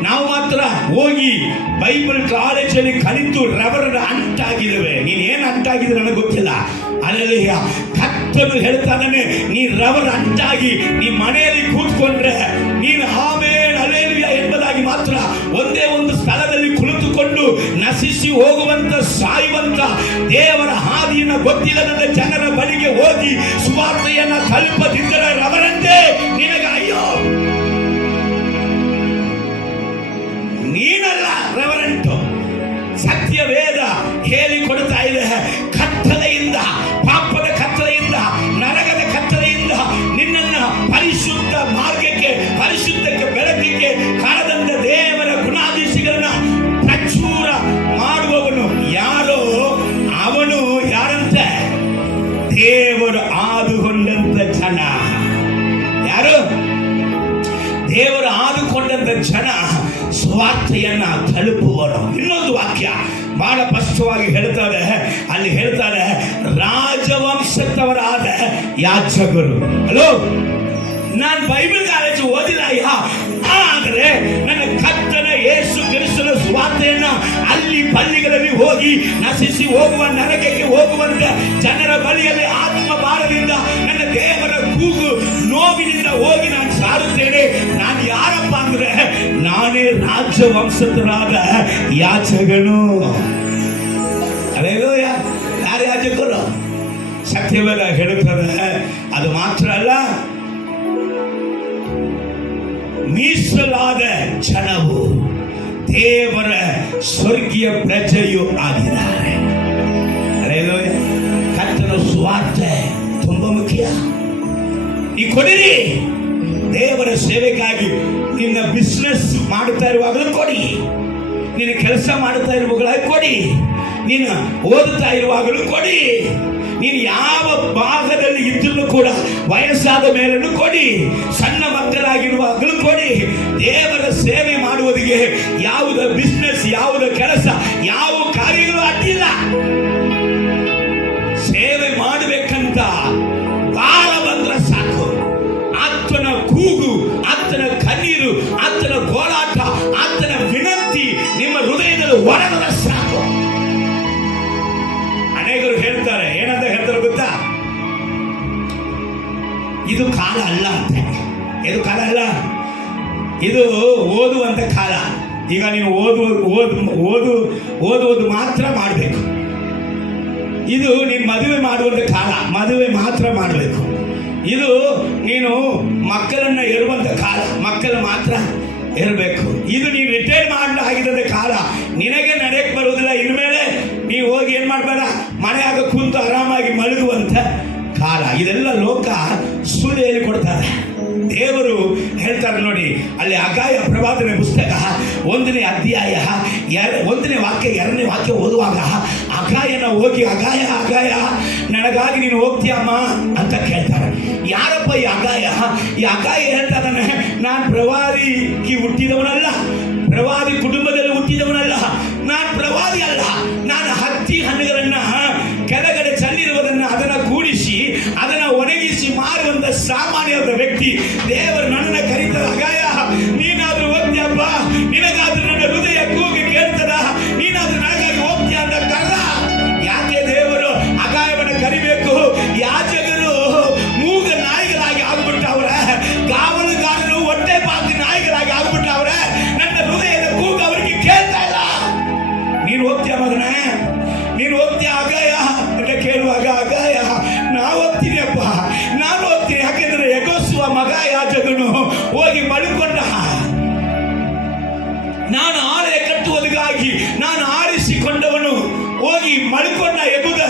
ನಾವು ಮಾತ್ರ ಹೋಗಿ ಬೈಬಲ್ ಕಾಲೇಜಲ್ಲಿ ಕಲಿತು ರವರ ಅಂಟಾಗಿದ್ದೇವೆ. ನೀನ್ ಏನ್ ಅಂಟಾಗಿದೆ ನನಗೆ ಗೊತ್ತಿಲ್ಲ. ಅಲ್ಲೆಲ್ಲ ಕತ್ತಲು ಹೇಳ್ತಾನೆ, ನೀ ರವರ ಅಂಟಾಗಿ ನೀ ಮನೆಯಲ್ಲಿ ಕೂತ್ಕೊಂಡ್ರೆ ನೀನು ಆಮೇಲೆ ಅಲ್ಲೆಲುಯ್ಯ ಎಂಬುದಾಗಿ ಮಾತ್ರ ಒಂದೇ ಒಂದು ಸ್ಥಳದಲ್ಲಿ ಕುಳಿತುಕೊಂಡು ನಶಿಸಿ ಹೋಗುವಂತ ಸಾಯುವಂತ ದೇವರ ಹಾದಿಯನ್ನು ಗೊತ್ತಿಲ್ಲದ ಜನರ ಬಳಿಗೆ ಹೋಗಿ ಸುವಾರ್ತೆಯನ್ನ ತಲುಪದಿದ್ದರೆ ರವರಂತೆ ನಿನಗೆ ಅಯ್ಯೋ. ನೀನಲ್ಲ ರೆವರೆಂಟು. ಸತ್ಯವೇದ ಹೇಳಿಕೊಡ್ತಾ ಇದೆ, ಕತ್ತಲೆಯಿಂದ, ಪಾಪದ ಕತ್ತಲೆಯಿಂದ, ನರಕದ ಕತ್ತಲೆಯಿಂದ ನಿನ್ನನ್ನ ಪರಿಶುದ್ಧ ಮಾರ್ಗಕ್ಕೆ, ಪರಿಶುದ್ಧಕ್ಕೆ, ಬೆಳಕಿಗೆ ಕರೆದಂತ ದೇವರ ಗುಣಾಧೀಶಗಳನ್ನ ಪ್ರಚುರ ಮಾಡುವವನು ಯಾರೋ ಅವನು ಯಾರಂತೆ? ದೇವರು ಆದುಕೊಂಡಂತ ಜನ. ಯಾರು? ದೇವರು ಆದುಕೊಂಡಂತ ಜನ ಸ್ವಾರ್ಥೆಯನ್ನ ತಲುಪುವನು. ಇನ್ನೊಂದು ವಾಕ್ಯ ಬಹಳ ಸ್ಪಷ್ಟವಾಗಿ ಹೇಳ್ತಾರೆ, ಅಲ್ಲಿ ಹೇಳ್ತಾರೆ, ರಾಜವಂಶದವರಾದ ಯಾಜಕರು. ಹಲೋ, ನಾನು ಬೈಬಲ್ ಕಾಲೇಜು ಓದಿಲ್ಲ, ಆದರೆ ನನ್ನ ಕರ್ತನ ಯೇಸು ಕ್ರಿಸ್ತನ ಸುವಾರ್ತೆಯನ್ನ ಅಲ್ಲಿ ಪಲ್ಲಿಗಳಲ್ಲಿ ಹೋಗಿ ನಶಿಸಿ ಹೋಗುವ ನರಕಕ್ಕೆ ಹೋಗುವಂತ ಜನರ ಬಳಿಯಲ್ಲಿ ಆತ್ಮ ಭಾರದಿಂದ ನನ್ನ ದೇವರ ಕೂಗು ನೋವಿನಿಂದ ಹೋಗಿ ನಾನು ಸಾರುತ್ತೇನೆ. ನಾನು ಯಾರಪ್ಪ ಅಂದ್ರೆ ನಾನೇ ರಾಜವಂಶದರಾದ ಯಾಜಕನು. ಅಲ್ಲೇಲೂಯ. ಯಾಜಕರು. ಸತ್ಯವೇದ ಹೇಳುತ್ತದೆ, ಅದು ಮಾತ್ರ ಅಲ್ಲ, ಮೀಸಲಾದ ಜನವು ದೇವರ ಸ್ವರ್ಗೀಯ ಪ್ರಜೆಯೂ ಆಗಿದ್ದಾರೆ. ಕರ್ತನ ಸುವಾರ್ತೆ ತುಂಬಾ ಮುಖ್ಯ. ಈ ಕೊಡಿರಿ, ದೇವರ ಸೇವೆಗಾಗಿ. ನಿನ್ನ ಬಿಸ್ನೆಸ್ ಮಾಡುತ್ತಾ ಇರುವಾಗಲೂ ಕೊಡಿ, ನಿನ್ನ ಕೆಲಸ ಮಾಡುತ್ತಾ ಇರುವಾಗಲೂ ಕೊಡಿ, ನೀನು ಓದುತ್ತಾ ಇರುವಾಗಲೂ ಕೊಡಿ, ನೀನು ಯಾವ ಭಾಗದಲ್ಲಿ ಇದ್ರೂ ಕೂಡ ವಯಸ್ಸಾದ ಮೇಲೂ ಕೊಡಿ, ಸಣ್ಣ ಮಕ್ಕಳಾಗಿರುವಾಗಲೂ ಕೊಡಿ. ದೇವರ ಸೇವೆ ಮಾಡುವುದಕ್ಕೆ ಯಾವುದ ಬಿಸ್ನೆಸ್, ಯಾವುದ ಕೆಲಸ, ಯಾವ ಕಾರ್ಯಗಳು ಅಡ್ಡಿಲ್ಲ. ಸೇವೆ ಮಾಡಬೇಕಂತ ಭಾರ ಬಂದ್ರೆ ಸಾಕು. ಆತನ ಕೂಗು, ಆತನ ಕಣ್ಣೀರು, ಆತನ ಗೋಳಾಟ, ಆತನ ವಿನಂತಿ ನಿಮ್ಮ ಹೃದಯದಲ್ಲಿ ಒಣಗದ ಸಾಕು. ಅನೇಕರು ಹೇಳ್ತಾರೆ, ಏನಂತ ಹೇಳ್ತಾರೆ ಗೊತ್ತಾ? ಇದು ಕಾಲ ಅಲ್ಲ ಅಂತ. ಇದು ಕಾಲ ಅಲ್ಲ, ಇದು ಓದುವಂತ ಕಾಲ. ಈಗ ನೀನು ಓದುವುದು ಮಾತ್ರ ಮಾಡಬೇಕು. ಇದು ನೀನು ಮದುವೆ ಮಾಡುವಂತ ಕಾಲ, ಮದುವೆ ಮಾತ್ರ ಮಾಡಬೇಕು. ಇದು ನೀನು ಮಕ್ಕಳನ್ನ ಇರುವಂತ ಕಾಲ, ಮಕ್ಕಳು ಮಾತ್ರ ಇರಬೇಕು. ಇದು ನೀನು ರಿಟೈರ್ ಮಾಡಲಾಗಿದ್ದ ಕಾಲ, ನಿನಗೆ ನಡೆಯಕ್ಕೆ ಬರುವುದಿಲ್ಲ. ಇನ್ಮೇಲೆ ನೀವು ಹೋಗಿ ಏನ್ ಮಾಡಬೇಡ, ಮನೆಯಾಗ ಕುಂತು ಆರಾಮಾಗಿ ಮಲಗುವಂತ ಕಾಲ. ಇದೆಲ್ಲ ಲೋಕ ಸುಳ್ಳು ಹೇಳಿಕೊಡ್ತಾರೆ. ದೇವರು ಹೇಳ್ತಾರೆ ನೋಡಿ, ಅಲ್ಲಿ ಅಗಾಯ ಪ್ರವಾದನೆ ಪುಸ್ತಕ 1ನೇ ಅಧ್ಯಾಯ 1ನೇ ವಾಕ್ಯ 2ನೇ ವಾಕ್ಯ ಓದುವಾಗ ಅಗಾಯನ ಹೋಗಿ, ಅಗಾಯ ಅಗಾಯ ನನಗಾಗಿ ನೀನು ಹೋಗ್ತೀಯಮ್ಮ ಅಂತ ಕೇಳ್ತಾರೆ. ಯಾರಪ್ಪ ಈ ಅಗಾಯ? ಈ ಅಗಾಯ ಹೇಳ್ತಾನೆ, ನಾನು ಪ್ರವಾದಿಗೆ ಹುಟ್ಟಿದವನಲ್ಲ, ಪ್ರವಾದಿ ಕುಟುಂಬದಲ್ಲಿ ಹುಟ್ಟಿದವನಲ್ಲ, ನಾನು ಪ್ರವಾದಿ ಅಲ್ಲ, ನಾನು ಹತ್ತಿ ಹಣ್ಣುಗಳನ್ನ ಕೆಳಗಡೆ ಚೆಲ್ಲಿರುವುದನ್ನು ಅದನ್ನ ಕೂಡಿಸಿ ಅದನ್ನ ಒಣಗಿಸಿ ಮಾರುವಂತ ಸಾಮಾನ್ಯದ ವ್ಯಕ್ತಿ. ದೇವರು ನನ್ನನ್ನು ಕರೀತದ, ಅಗಾಯ ನೀನಾದ್ರೂ ಹೋಗ್ತೀಯಪ್ಪ, ನಿನಗಾದ್ರೂ ನನ್ನ ಹೃದಯ ಕೂಗಿ ಕೇಳ್ತದ, ನೀನಾದ್ರೂ ನನಗಾಗಿ ಹೋಗ್ತೀಯ ಅಂತ ಕರೆದ. ಯಾಕೆ ದೇವರು ಅಗಾಯವನ್ನು ಕರಿಬೇಕು? ಯಾಜಕರು ಮೂಗ ನಾಯಿಗಳಾಗಿ ಆಗ್ಬಿಟ್ಟವ್ರೆ, ಕಾವಲುಗಾರರು ಹೊಟ್ಟೆ ಬಾಕಿ ನಾಯಿಗಳಾಗಿ ಆಗ್ಬಿಟ್ಟವ್ರೆ. ನನ್ನ ಹೃದಯದ ಕೂಗ ಅವರಿಗೆ ಕೇಳ್ತಾ ಇಲ್ಲ. ನೀನು ಹೋಗ್ತೀಯ ಮಗನೇ, ನೀನು ಹೋಗ್ತೀಯ ಅಗಾಯ ಅಂತ ಕೇಳುವಾಗ, ಅಗಾಯ ನಾವು ಹೋಗ್ತೀನಿ ಅಪ್ಪ, ನಾನು ಹೋಗ್ತೀನಿ. ಯಾಕೆಂದ್ರೆ ಯೆಹೋಶುವ ಮಗ ಯಾಜಕನು ಹೋಗಿ ಮಲ್ಕೊಂಡ. ನಾನು ಆಲಯ ಕಟ್ಟುವುದಕ್ಕಾಗಿ ನಾನು ಆರಿಸಿಕೊಂಡವನು ಹೋಗಿ ಮಲ್ಕೊಂಡ ಎಂಬುದ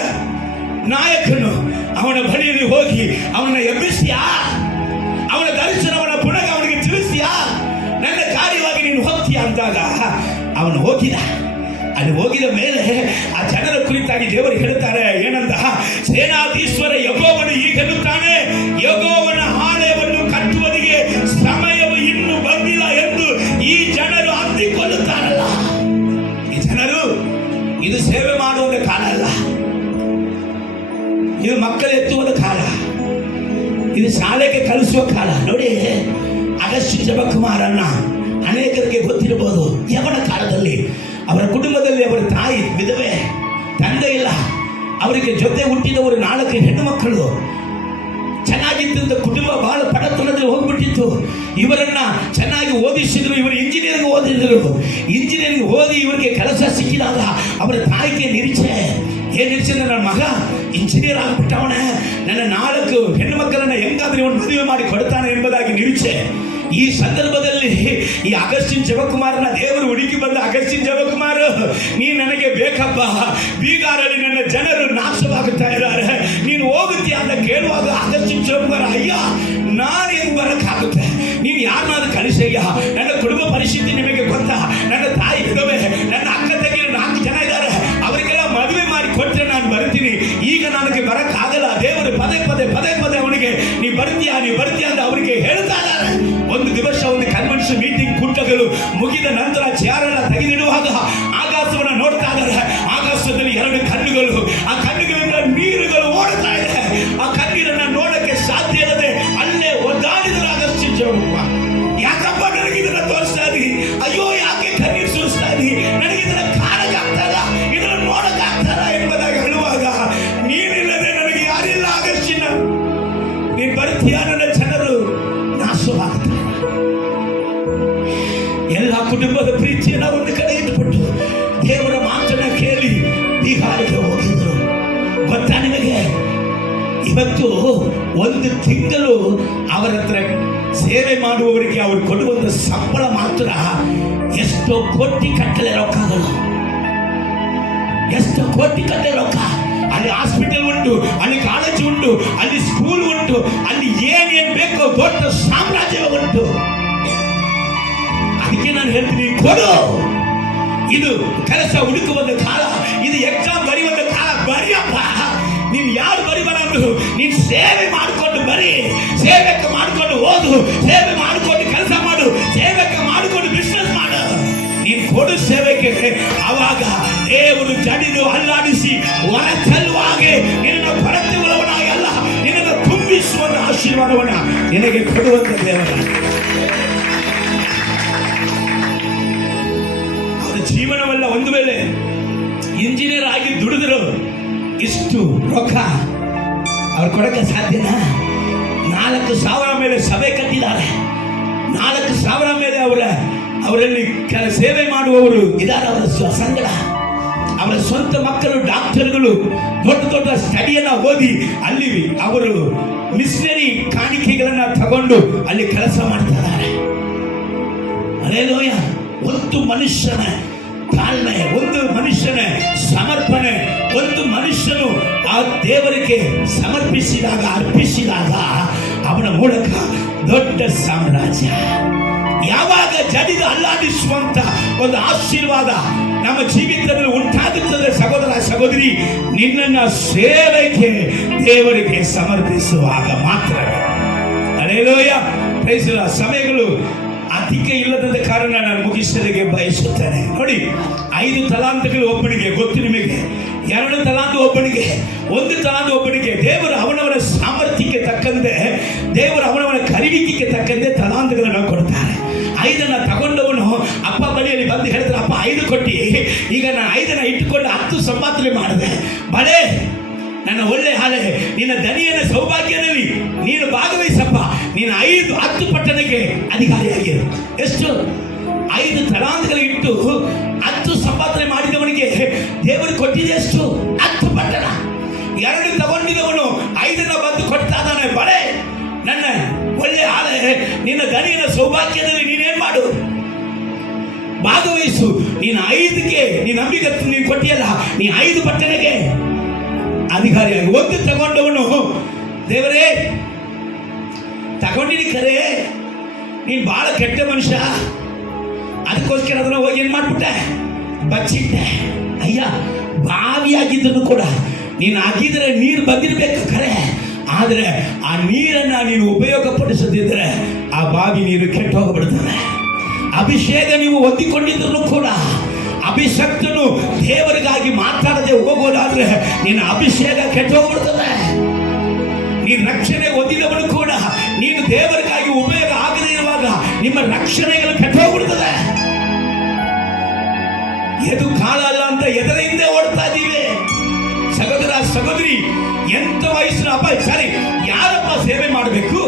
ನಾಯಕನು ಅವನ ಬಳಿಯಲ್ಲಿ ಹೋಗಿ ಅವನ ಎಬ್ಬಿಸ್ಯಾ, ಅವನ ದರ್ಶನವನ್ನ ಪುನಃ ಅವನಿಗೆ ತಿಳಿಸ್ತೀಯಾ, ನನ್ನ ಕಾರ್ಯವಾಗಿ ನೀನು ಹೋಗ್ತೀಯಾ ಅಂದಾಗ ಅವನು ಹೋಗಿದ. ಅಲ್ಲಿ ಹೋಗಿದ ಮೇಲೆ ಆ ಜನರ ಕುರಿತಾಗಿ ದೇವರು ಹೇಳ್ತಾರೆ, ಏನಂತ? ಸೇನಾಧೀಶ್ವರ ಯೆಹೋವನು ಹೀಗೆನ್ನುತ್ತಾನೆ, ಯೆಹೋವನ ಆಲಯವನ್ನು ಕಟ್ಟುವುದಕ್ಕೆ ಸಮಯವು ಇನ್ನೂ ಬಂದಿಲ್ಲ ಎಂದು ಈ ಜನರು ಅಂದಿಕೊಳ್ಳುತ್ತಾರಲ್ಲ. ಈ ಜನರು, ಇದು ಸೇವೆ ಮಾಡುವ ಕಾಲ ಅಲ್ಲ, ಇದು ಮಕ್ಕಳು ಎತ್ತುವ ಕಾಲ, ಇದು ಶಾಲೆಗೆ ಕಲಿಸುವ ಕಾಲ. ನೋಡಿ, ಅಗಸ್ತ್ಯ ಜಯಕುಮಾರನ್ನ ಅನೇಕರಿಗೆ ಗೊತ್ತಿರಬಹುದು. ಯವನ ಕಾಲದಲ್ಲಿ ಅವರ ಕುಟುಂಬದಲ್ಲಿ ಅವರ ತಾಯಿ ವಿಧವೆ, ತಂದೆ ಇಲ್ಲ, ಅವರಿಗೆ ಜೊತೆ ಹುಟ್ಟಿದವರು 4 ಹೆಣ್ಣು ಮಕ್ಕಳು. ಚೆನ್ನಾಗಿದ್ದಂಥ ಕುಟುಂಬ ಬಹಳ ಬಡತನದಲ್ಲಿ ಹೋಗ್ಬಿಟ್ಟಿತ್ತು. ಇವರನ್ನ ಚೆನ್ನಾಗಿ ಓದಿಸಿದ್ರು, ಇವರು ಇಂಜಿನಿಯರಿಂಗ್ ಓದಿದ್ರು. ಇಂಜಿನಿಯರಿಂಗ್ ಓದಿ ಇವರಿಗೆ ಕೆಲಸ ಸಿಕ್ಕಿದಾಗ ಅವರ ತಾಯಿಗೆ ನಿರೀಕ್ಷೆ, ಏನ್ ನಿರೀಕ್ಷೆ? ನನ್ನ ಮಗ ಇಂಜಿನಿಯರ್ ಆಗ್ಬಿಟ್ಟವನ, ನನ್ನ 4 ಹೆಣ್ಣು ಮಕ್ಕಳನ್ನ ಹೆಂಗಾದ್ರೆ ಇವನು ಮದುವೆ ಮಾಡಿ ಕೊಡ್ತಾನೆ ಎಂಬುದಾಗಿ ನಿರೀಕ್ಷೆ. ಈ ಸಂದರ್ಭದಲ್ಲಿ ಈ ಅಗಸ್ತ್ಯ ಜಯಕುಮಾರನ ದೇವರು ಹುಡುಕಿ ಬಂದ, ಅಗಸ್ತ್ಯ ಜಯಕುಮಾರ, ನೀ ನನಗೆ ಬೇಕಪ್ಪ, ಬೀಗಾರಲ್ಲಿ ನನ್ನ ಜನರು ನಾಶವಾಗುತ್ತಾ ಇದ್ದಾರೆ, ನೀನು ಹೋಗುತ್ತೀಯ ಅಂತ ಕೇಳುವಾಗ ಅಗಸ್ತ್ಯ ಜಯಕುಮಾರ, ಅಯ್ಯ ನಾನು ಹೆಂಗ್ ಬರಕ್ಕಾಗುತ್ತೆ, ನೀನು ಯಾರನ್ನಾದ್ರೂ ಕಳಿಸಯ್ಯ, ನನ್ನ ಕುಟುಂಬ ಪರಿಸ್ಥಿತಿ ನಿಮಗೆ ಗೊತ್ತಾ, ನನ್ನ ತಾಯಿ ವಿಧವೆ, ನನ್ನ ಅಕ್ಕ ತಂಗಿರು 4 ಜನ ಇದ್ದಾರೆ, ಅವರಿಗೆಲ್ಲ ಮದುವೆ ಮಾಡಿ ಕೊಟ್ಟರೆ ನಾನು ಬರ್ತೀನಿ, ಈಗ ನನಗೆ ಬರಕ್ಕಾಗಲ್ಲ. ದೇವರು ಪದೇ ಪದೇ ಅವನಿಗೆ ನೀ ಬರ್ತೀಯಾ ಅಂತ ಅವರಿಗೆ ಹೇಳ್ತಾ ಇದ್ದಾರೆ. ಒಂದು ದಿವಸ ಒಂದು ಕನ್ವೆನ್ಷನ್ ಮೀಟಿಂಗ್ ಕೂಟಗಳು ಮುಗಿದ ನಂತರ ಚೇರೆಲ್ಲ ತೆಗೆದಿಡುವಾಗ ಆಕಾಶವನ್ನು ನೋಡ್ತಾ ಇದ್ದಾರೆ. ಆಕಾಶದಲ್ಲಿ 2 ಕಣ್ಣುಗಳು, ಆ ಕಣ್ಣುಗಳಿಂದ ನೀರುಗಳು ಓಡ್ತಾ ಇದೆ. ಆ ಕಣ್ಣೀರನ್ನ ನೋಡಕ್ಕೆ ಸಾಧ್ಯ ಇಲ್ಲದೆ ಅಲ್ಲೇ ಒದ್ದಾಡಿದ್ರು ಅಗಸ್ತ್ಯ ಜಯಕುಮಾರ. ಯಾಕಪ್ಪ ನನಗೆ ಇದನ್ನ ತೋರಿಸ್ತಾ ಇದ್ದಿ? ಅಯ್ಯೋ ಯಾಕೆ ಕಣ್ಣೀರು ಸುರಿಸ್ತಾ ಇದ್ದಿ? ನನಗೆ ಇದನ್ನ ಕಾಣಕ್ಕಾಗ್ತದ, ಇದನ್ನ ನೋಡಕ್ಕಾಗ್ತದ ಎಂಬುದಾಗಿ ಹೇಳುವಾಗ, ನೀನಿಲ್ಲದೆ ನನಗೆ ಯಾರಿಲ್ಲ ಅಗಸ್ತ್ಯನ, ನೀನ್ ಬರ್ತೀಯ, ನನ್ನ ಜನರು ನಾಶವಾಗ್ತಾರೆ. ಎಲ್ಲ ಕುಟುಂಬದ ಪ್ರೀತಿಯನ್ನು ಇವತ್ತು ಒಂದು ತಿಂಗಳು ಅವರ ಹತ್ರ ಸೇವೆ ಮಾಡುವವರಿಗೆ ಅವರು ಕೊಡುವಂತ ಸಂಬಳ ಮಾತ್ರ ಎಷ್ಟೋ ಕೋಟಿ ಕಟ್ಟಲೆ ರೊಕ್ಕಗಳು, ಎಷ್ಟು ಕೋಟಿ ಕಟ್ಟಲೆ ರೊಕ್ಕ. ಅಲ್ಲಿ ಹಾಸ್ಪಿಟಲ್ ಉಂಟು, ಅಲ್ಲಿ ಕಾಲೇಜ್ ಉಂಟು, ಅಲ್ಲಿ ಸ್ಕೂಲ್ ಉಂಟು, ಅಲ್ಲಿ ಏನೇನ್ ಬೇಕೋ ದೊಡ್ಡ ಸಾಮ್ರಾಜ್ಯ ಉಂಟು. ಅದಕ್ಕೆ ನಾನು ಹೇಳ್ತೀನಿ, ಕೊಡು. ಇದು ಕೆಲಸ ಹುಡುಕುವಂತ ಕಾಲ, ಇದು ಎಕ್ಸಾಮ್ ಬರೆಯುವಂತ ಕಾಲ. ಬರಿಯಪ್ಪ, ನೀನ್ ಯಾರು ಬರಿಬಾರ ಅಂದ್ರು ನೀನ್ ಸೇವೆ ಮಾಡಿಕೊಂಡು ಬರಿ, ಸೇವೆಕ್ಕೆ ಮಾಡಿಕೊಂಡು ಓದು, ಸೇವೆ ಮಾಡಿಕೊಂಡು ಕೆಲಸ ಮಾಡು, ಸೇವೆಕ್ಕೆ ಮಾಡಿಕೊಂಡು ಬಿಸ್ನೆಸ್ ಮಾಡು. ನೀನ್ ಕೊಡು ಸೇವೆಗೆ. ಅವಾಗ ದೇವರು ಜಡಿದು ಅಲ್ಲಾಡಿಸಿ ಹೊರ ಚೆಲ್ಲುವಾಗೆ ನಿನ್ನನ್ನು ಹೊರತೆಗೊಳ್ಳುವನಾಗಿ ಅಲ್ಲ, ನಿನ್ನನ್ನು ತುಂಬಿಸುವ ಆಶೀರ್ವಾದವನ್ನ ನಿನಗೆ ಕೊಡುವಂತ ದೇವರ. ಅವರ ಜೀವನವಲ್ಲ, ಒಂದು ವೇಳೆ ಇಂಜಿನಿಯರ್ ಆಗಿ ದುಡಿದ್ರು ಇಷ್ಟು ರೊಕ್ಕ ಅವ್ರು ಕೊಡಕ್ಕೆ ಸಾಧ್ಯನಾ? 4,000 ಮೇಲೆ ಸಭೆ ಕಟ್ಟಿದ್ದಾರೆ, 4,000 ಮೇಲೆ ಅವರಲ್ಲಿ ಸೇವೆ ಮಾಡುವವರು ಇದ್ದಾರೆ. ಅವರ ಸಂಗಡ ಅವರ ಸ್ವಂತ ಮಕ್ಕಳು ಡಾಕ್ಟರ್ಗಳು ದೊಡ್ಡ ದೊಡ್ಡ ಸ್ಟಡಿಯನ್ನ ಓದಿ ಅಲ್ಲಿ ಅವರು ಮಿಷನರಿ ಕಾಣಿಕೆಗಳನ್ನ ತಗೊಂಡು ಅಲ್ಲಿ ಕೆಲಸ ಮಾಡ್ತಾ ಇದ್ದಾರೆ. ಅಲ್ಲೇಲೂಯ. ಒಂದು ಮನುಷ್ಯನ ತಾಳ್ಮೆ, ಒಂದು ಮನುಷ್ಯನ ಸಮರ್ಪಣೆ, ಒಂದು ಮನುಷ್ಯನು ಆ ದೇವರಿಗೆ ಸಮರ್ಪಿಸಿದಾಗ, ಅರ್ಪಿಸಿದಾಗ ಅವನ ಮೂಲಕ ದೊಡ್ಡ ಸಾಮ್ರಾಜ್ಯ. ಯಾವಾಗ ಜಡಿದು ಅಲ್ಲಾಡಿಸುವಂತ ಒಂದು ಆಶೀರ್ವಾದ ನಮ್ಮ ಜೀವಿತದಲ್ಲಿ ಉಂಟಾಗುತ್ತದೆ ಸಹೋದರ ಸಹೋದರಿ, ನಿನ್ನನ್ನು ಸೇವೆಗೆ ದೇವರಿಗೆ ಸಮರ್ಪಿಸುವಾಗ ಮಾತ್ರವೇ. ಹಲ್ಲೆಲೂಯಾ. Praise the Lord. ಸಮಯಗಳು ಅಧಿಕ ಇಲ್ಲದ ಕಾರಣ ನಾನು ಮುಗಿಸಲಿಕ್ಕೆ ಬಯಸುತ್ತೇನೆ. ನೋಡಿ, 5 ತಲಾಂತಗಳು ಒಬ್ಬನಿಗೆ ಗೊತ್ತು ನಿಮಗೆ, 2 ತಲಾಂತು ಒಬ್ಬನಿಗೆ, 1 ತಲಾಂತು ಒಬ್ಬನಿಗೆ. ದೇವರು ಅವನವರ ಸಾಮರ್ಥ್ಯಕ್ಕೆ ತಕ್ಕಂತೆ, ದೇವರು ಅವನವರ ಕಲಿವಿಕೆಗೆ ತಕ್ಕಂತೆ ತಲಾಂತಗಳನ್ನು ಕೊಡ್ತಾರೆ. 5 ತಗೊಂಡವನು ಅಪ್ಪ ಬಳಿಯಲ್ಲಿ ಬಂದು ಹೇಳ್ತಾರೆ, ಅಪ್ಪ 5 ಕೊಟ್ಟಿ, ಈಗ ನಾನು 5 ಇಟ್ಟುಕೊಂಡು 10 ಸಂಪಾದನೆ ಮಾಡಿದೆ. ಬಳೆ ನನ್ನ ಒಳ್ಳೆ ಹಾಲೆ, ನಿನ್ನ ದನಿಯನ ಸೌಭಾಗ್ಯದಲ್ಲಿ ನೀನು ಭಾಗವಹಿಸಪ್ಪ, ನೀನು 5-10 ಪಟ್ಟಣಕ್ಕೆ ಅಧಿಕಾರಿಯಾಗಿರು. ಎಷ್ಟು? 5 ತಲಾಂತಗಳು ಇಟ್ಟು 10 ಸಂಪಾದನೆ ಮಾಡಿದವನಿಗೆ ದೇವರು ಕೊಟ್ಟಿದೆ ಎಷ್ಟು? 10 ಪಟ್ಟಣ. 2 ತಗೊಂಡಿದ್ದವನು 5 ಬಂದು ಕೊಡ್ತಾ ಇದ್ದಾನೆ. ಬಳೆ ನನ್ನ ಒಳ್ಳೆ ಹಾಲೆ, ನಿನ್ನ ದನಿಯನ ಸೌಭಾಗ್ಯದಲ್ಲಿ ನೀನೇನ್ ಮಾಡು, ಭಾಗವಹಿಸು. ನೀನು 5ಗೆ ನೀನು ನಂಬಿಕೆ ನೀನು ಕೊಟ್ಟಿಯಲ್ಲ, ನೀ 5 ಪಟ್ಟಣಕ್ಕೆ ಅಧಿಕಾರಿಯಾಗಿ. 1 ತಗೊಂಡವನು, ದೇವರೇ ತಗೊಂಡಿನಿ ಕರೆ, ನೀನು ಬಹಳ ಕೆಟ್ಟ ಮನುಷ್ಯ, ಅದಕ್ಕೋಸ್ಕರ ಅದನ್ನ ಹೋಗಿ ಏನ್ ಮಾಡ್ಬಿಟ್ಟೆ, ಬಚ್ಚಿಟ್ಟೆ. ಅಯ್ಯ, ಬಾವಿಯಾಗಿದ್ದನು ಕೂಡ ನೀನು ಆಗಿದ್ರೆ ನೀರು ಬಂದಿರ್ಬೇಕು ಕರೆ, ಆದರೆ ಆ ನೀರನ್ನ ನೀನು ಉಪಯೋಗ ಪಡಿಸದಿದ್ರೆ ಆ ಬಾವಿ ನೀರು ಕೆಟ್ಟು ಹೋಗ್ಬಿಡ್ತದೆ. ಅಭಿಷೇಕ ನೀವು ಹೊಂದಿಕೊಂಡಿದ್ರು ಕೂಡ ಅಭಿಷಕ್ತನು ದೇವರಿಗಾಗಿ ಮಾತಾಡದೆ ಹೋಗೋದಾದ್ರೆ ನಿನ್ನ ಅಭಿಷೇಕ ಕೆಟ್ಟು ಹೋಗ್ಬಿಡ್ತದೆ. ನೀನು ರಕ್ಷಣೆ ಹೊಂದಿದವನು ಕೂಡ ನೀನು ದೇವರಿಗಾಗಿ ಉಪಯೋಗ ಆಗದೇ ಇರುವಾಗ ನಿಮ್ಮ ರಕ್ಷಣೆಗಳು ಕೆಟ್ಟು ಹೋಗ್ಬಿಡ್ತದೆ. ಎದು ಕಾಲ ಅಲ್ಲ ಅಂತ ಎದರಿಂದ ಓಡ್ತಾ ಇದ್ದೀವಿ ಸಹೋದರ ಸಹೋದರಿ. ಎಂತ ವಯಸ್ಸಿನ ಅಪ್ಪ ಸರಿ, ಯಾರಪ್ಪ ಸೇವೆ ಮಾಡಬೇಕು,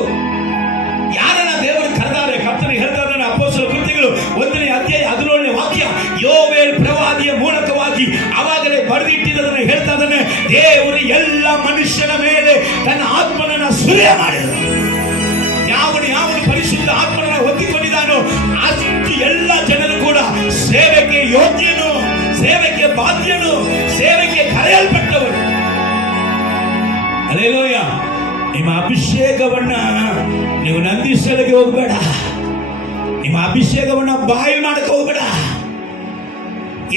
ಯಾರನ್ನ ದೇವರು ಕರೆದಾರೆ? ಕರ್ತನಿಗೆ ಹೇಳ್ತಾರೆ ಅಪೊಸ್ತಲರ ಕೃತ್ಯಗಳು 1ನೇ ಅಧ್ಯಾಯ 17ನೇ ವಾಕ್ಯ, ಯೋವೇಲ್ ಪ್ರವಾದಿಯ ಮೂಲಕವಾಗಿ ಅವಾಗಲೇ ಬರೆದಿಟ್ಟಿದ್ದನ್ನು ಹೇಳ್ತಾ ಇದ್ದಾನೆ, ದೇವರು ಎಲ್ಲ ಮನುಷ್ಯನ ಮೇಲೆ ತನ್ನ ಆತ್ಮನನ್ನ ಸುರಿಯ ಮಾಡಿದರು. ಯಾವನು ಪರಿಶುದ್ಧ ಆತ್ಮನನ್ನ ಹೊಂದಿಕೊಂಡಿದ್ದಾನೋ ಅಷ್ಟು ಎಲ್ಲ ಜನರು ಕೂಡ ಸೇವೆಗೆ ಯೋಗ್ಯನು, ಸೇವೆಗೆ ಬಾಧ್ಯನು, ಸೇವೆಗೆ ಕರೆಯಲ್ಪಟ್ಟವನು. ಹಲ್ಲೆಲೂಯ. ನಿಮ್ಮ ಅಭಿಷೇಕವನ್ನ ನೀವು ನಂದಿಸಲಿಕ್ಕೆ ಹೋಗಬೇಡ, ನಿಮ್ಮ ಅಭಿಷೇಕವನ್ನ ಬಾಯಿ ಮಾಡಕ್ಕೆ ಹೋಗಬೇಡ.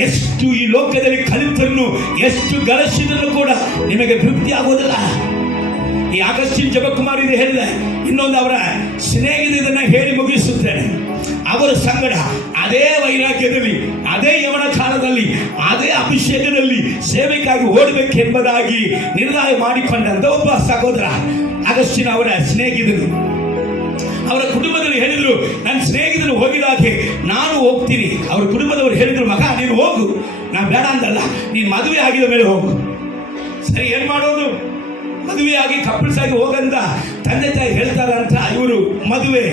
ಎಷ್ಟು ಈ ಲೋಕದಲ್ಲಿ ಕಲಿತರನ್ನು, ಎಷ್ಟು ಗಳಿಸಿದ್ರು ಕೂಡ ನಿಮಗೆ ತೃಪ್ತಿ ಆಗೋದಿಲ್ಲ. ಈ ಆಗಸ್ಟಿನ್ ಜಪಕುಮಾರ್ ಇದು ಹೇಳಿದೆ. ಇನ್ನೊಂದು ಅವರ ಸ್ನೇಹಿತರನ್ನ ಹೇಳಿ ಮುಗಿಸುತ್ತೇನೆ. ಅವರ ಸಂಗಡ ಅದೇ ವೈರಾಗ್ಯದಲ್ಲಿ, ಅದೇ ಯವನ ಕಾಲದಲ್ಲಿ, ಅದೇ ಅಭಿಷೇಕದಲ್ಲಿ ಸೇವೆಗಾಗಿ ಓಡಬೇಕೆಂಬುದಾಗಿ ನಿರ್ಣಯ ಮಾಡಿಕೊಂಡಂತ ಒಬ್ಬ ಸಹೋದರ ಆಗಸ್ಟಿನ್ ಅವರ ಸ್ನೇಹಿತರು. ಅವರ ಕುಟುಂಬದಲ್ಲಿ ಹೇಳಿದ್ರು, ನನ್ನ ಸ್ನೇಹಿತರು ಹೋಗಿದಾಗೆ ನಾನು ಹೋಗ್ತೀನಿ. ಅವರ ಕುಟುಂಬದವರು ಹೇಳಿದ್ರು, ಮಗ ನೀನು ಹೋಗು, ನಾನು ಬೇಡ ಅಂತಲ್ಲ, ನೀನು ಮದುವೆ ಆಗಿದ ಮೇಲೆ ಹೋಗು. ಸರಿ, ಏನ್ ಮಾಡೋದು? ಮದುವೆ ಆಗಿ ಕಪಲ್ಸ್ ಆಗಿ ಹೋಗಂತ ತಂದೆ ತಾಯಿ ಹೇಳ್ತಾರಂತ ಇವರು ಮದುವೆ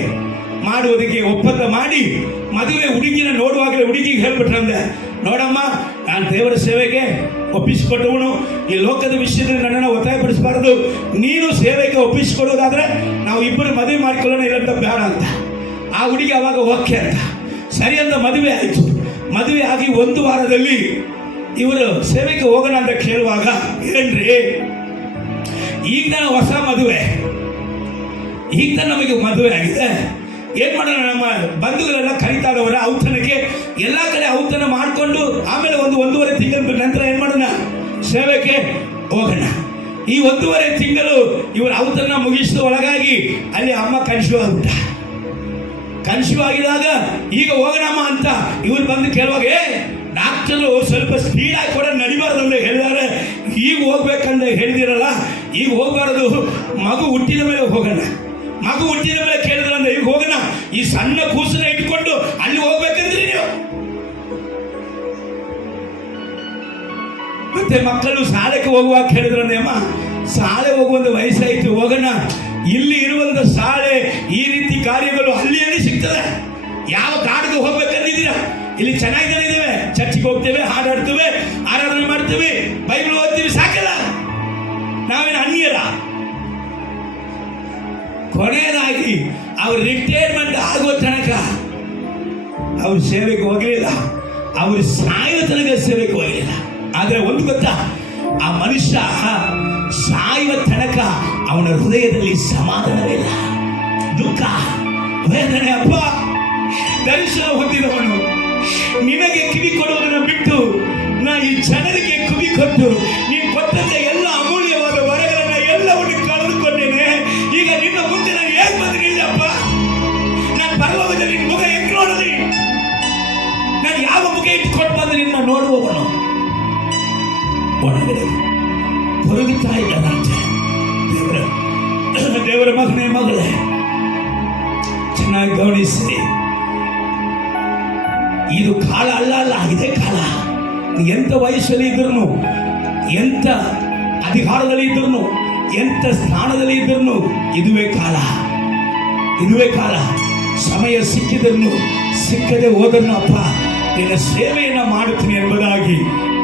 ಮಾಡುವುದಕ್ಕೆ ಒಪ್ಪಂದ ಮಾಡಿ, ಮದುವೆ ಹುಡುಗಿನ ನೋಡುವಾಗಲೇ ಹುಡುಗಿಗೆ ಹೇಳ್ಬಿಟ್ರಂದೆ, ನೋಡಮ್ಮ ನಾನು ದೇವರ ಸೇವೆಗೆ ಒಪ್ಪಿಸಿಕೊಟ್ಟವನು. ಈ ಲೋಕದ ವಿಷಯದಲ್ಲಿ ನನ್ನನ್ನು ಒತ್ತಾಯಪಡಿಸಬಾರದು. ನೀನು ಸೇವೆಗೆ ಒಪ್ಪಿಸಿಕೊಡೋದಾದ್ರೆ ನಾವು ಇಬ್ಬರು ಮದುವೆ ಮಾಡಿಕೊಳ್ಳೋಣ, ಇಲ್ಲಂತ ಬೇಡ ಅಂತ. ಆ ಹುಡುಗಿ ಅವಾಗ ಓಕೆ ಅಂತ ಸರಿ ಅಂತ ಮದುವೆ ಆಯಿತು. ಮದುವೆ ಆಗಿ 1 ವಾರದಲ್ಲಿ ಇವರು ಸೇವೆಗೆ ಹೋಗೋಣ ಅಂತ ಕೇಳುವಾಗ, ಏನ್ರಿ ಈಗ ನಾನು ಹೊಸ ಮದುವೆ, ಈಗ ತಾನು ನಮಗೆ ಮದುವೆ ಆಗಿದೆ, ಏನ್ ಮಾಡೋಣ? ನಮ್ಮ ಬಂಧುಗಳೆಲ್ಲ ಕರೀತಾ ಇದ್ದವರ ಔತಣಕ್ಕೆ ಎಲ್ಲ ಕಡೆ ಔತಣ ಮಾಡಿಕೊಂಡು ಆಮೇಲೆ 1.5 ತಿಂಗಳ ನಂತರ ಏನ್ ಮಾಡೋಣ? ಸೇವೆಗೆ ಹೋಗೋಣ. ಈ 1.5 ತಿಂಗಳು ಇವರು ಔತಣ ಮುಗಿಸಿದ ಒಳಗಾಗಿ ಅಲ್ಲಿ ಅಮ್ಮ ಕನ್ಶಿವ್ ಆಗ್ಬಿಟ್ಟ. ಕನ್ಶಿವ್ ಆಗಿದಾಗ ಈಗ ಹೋಗೋಣಮ್ಮ ಅಂತ ಇವ್ರು ಬಂದು ಕೇಳುವಾಗ, ಡಾಕ್ಟರು ಸ್ವಲ್ಪ ಸ್ಪೀಡ್ ಆಗಿ ಕೂಡ ನಡಿಬಾರ್ದು ಹೇಳಿದಾರೆ. ಈಗ ಹೋಗ್ಬೇಕಂತ ಹೇಳಿದಿರಲ್ಲ, ಈಗ ಹೋಗ್ಬಾರದು, ಮಗು ಹುಟ್ಟಿದ ಮೇಲೆ ಹೋಗೋಣ. ಮಗು ಹುಟ್ಟಿದ ಮೇಲೆ ಕೇಳಿದ್ರಂದ್ರೆ ಈಗ ಹೋಗೋಣ. ಈ ಸಣ್ಣ ಕೂಸನ್ನ ಇಟ್ಕೊಂಡು ಅಲ್ಲಿ ಹೋಗ್ಬೇಕಂದ್ರಿ ನೀವು? ಮತ್ತೆ ಮಕ್ಕಳು ಶಾಲೆಗೆ ಹೋಗುವಾಗ ಕೇಳಿದ್ರಂದ್ರೆ, ಅಮ್ಮ ಶಾಲೆ ಹೋಗುವಂತ ವಯಸ್ಸಾಯ್ತು, ಹೋಗೋಣ. ಇಲ್ಲಿ ಇರುವಂತ ಶಾಲೆ ಈ ರೀತಿ ಕಾರ್ಯಗಳು ಅಲ್ಲಿ ಸಿಗ್ತದೆ. ಯಾವ ಕಾಡಿಗೆ ಹೋಗ್ಬೇಕಂದಿದ್ದೀರಾ? ಇಲ್ಲಿ ಚೆನ್ನಾಗಿದ್ದೇವೆ, ಚರ್ಚಿಗೆ ಹೋಗ್ತೇವೆ, ಹಾಡಾಡ್ತೇವೆ, ಆರಾಧನೆ ಮಾಡ್ತೇವೆ, ಬೈಬಲ್ ಓದ್ತೀವಿ, ಸಾಕಲ್ಲ. ನಾವೇನು ಅನ್ಯರ? ಕೊನೆಯದಾಗಿ ಅವ್ರ ರಿಟೈರ್ಮೆಂಟ್ ಆಗೋ ತನಕ ಅವ್ರ ಸೇವೆಗೆ ಹೋಗಲಿಲ್ಲ, ಅವ್ರ ಸಾಯೋ ತನಕ ಸೇವೆಗೆ ಹೋಗಲಿಲ್ಲ. ಆದ್ರೆ ಒಂದು ಗೊತ್ತಾ, ಆ ಮನುಷ್ಯ ಸಾಯುವ ತನಕ ಅವನ ಹೃದಯದಲ್ಲಿ ಸಮಾಧಾನವಿಲ್ಲ, ದುಃಖ, ವೇದನೆ. ಅಪ್ಪ, ದರ್ಶನ ಹೊಂದಿದವನು, ನಿನಗೆ ಕಿವಿ ಕೊಡುವುದನ್ನು ಬಿಟ್ಟು ನಾ ಈ ಜನರಿಗೆ ಕಿವಿ ಕೊಟ್ಟು ನೀನು ಕೊಟ್ಟಂತ ಎಲ್ಲ ಅಮೂಲ್ಯವಾದ ವರಗಳನ್ನ ಎಲ್ಲವನ್ನು ಕಳೆದುಕೊಂಡೇನೆ. ಈಗ ನಿನ್ನ ಮುಂದೆ ನಾನು ಹೇಗೆ ಬಂದಿಲ್ಲಪ್ಪ? ನಾನು ಪರಲೋಕದಲ್ಲಿ ನಿನ್ನ ಮುಖ ಹೆಂಗ್ ನೋಡಲಿ? ನಾನು ಯಾವ ಮುಖ ಇಟ್ಕೊಂಡು ಬಂದು ನಿನ್ನ ನೋಡುವವನು? ಒಳಗಡೆ ಹೊರಗುತ್ತಾ ಇದ್ದಾನಂತೆ. ದೇವರ ಮಗನೇ, ಮಗಳೇ, ಚೆನ್ನಾಗಿ ಗಮನಿಸಿ. ಇದು ಕಾಲ ಅಲ್ಲ, ಇದೇ ಕಾಲ. ಎಂತ ವಯಸ್ಸಲ್ಲಿ ಇದ್ರು, ಎಂತ ಅಧಿಕಾರದಲ್ಲಿ ಇದ್ರು, ಎಂತ ಸ್ಥಾನದಲ್ಲಿ ಇದ್ರು, ಇದುವೇ ಕಾಲ, ಇದುವೇ ಕಾಲ. ಸಮಯ ಸಿಕ್ಕಿದನ್ನು ಸಿಕ್ಕದೆ ಹೋದನ್ನು ಅಪ್ಪ ನಿನ್ನ ಸೇವೆಯನ್ನು ಮಾಡುತ್ತೀನಿ ಎಂಬುದಾಗಿ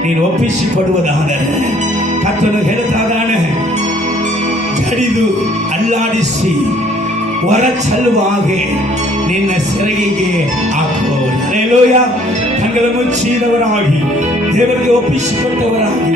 ನೀನು ಒಪ್ಪಿಸಿಕೊಡುವುದಾದರೆ ಕರ್ತನು ಹೇಳ್ತಾನೆ, ಜಡಿದು ಅಲ್ಲಾಡಿಸಿ ಹೊರ ಚೆಲ್ಲುವ ಹಾಗೆ ನಿನ್ನ ಸೆರಗಿಗೆ ಹಾಕುವವರು. ಹಲ್ಲೆಲೂಯಾ. ಕಣ್ಣುಗಳ ಮುಚ್ಚಿದವರಾಗಿ ದೇವರಿಗೆ ಒಪ್ಪಿಸಿಕೊಟ್ಟವರಾಗಿ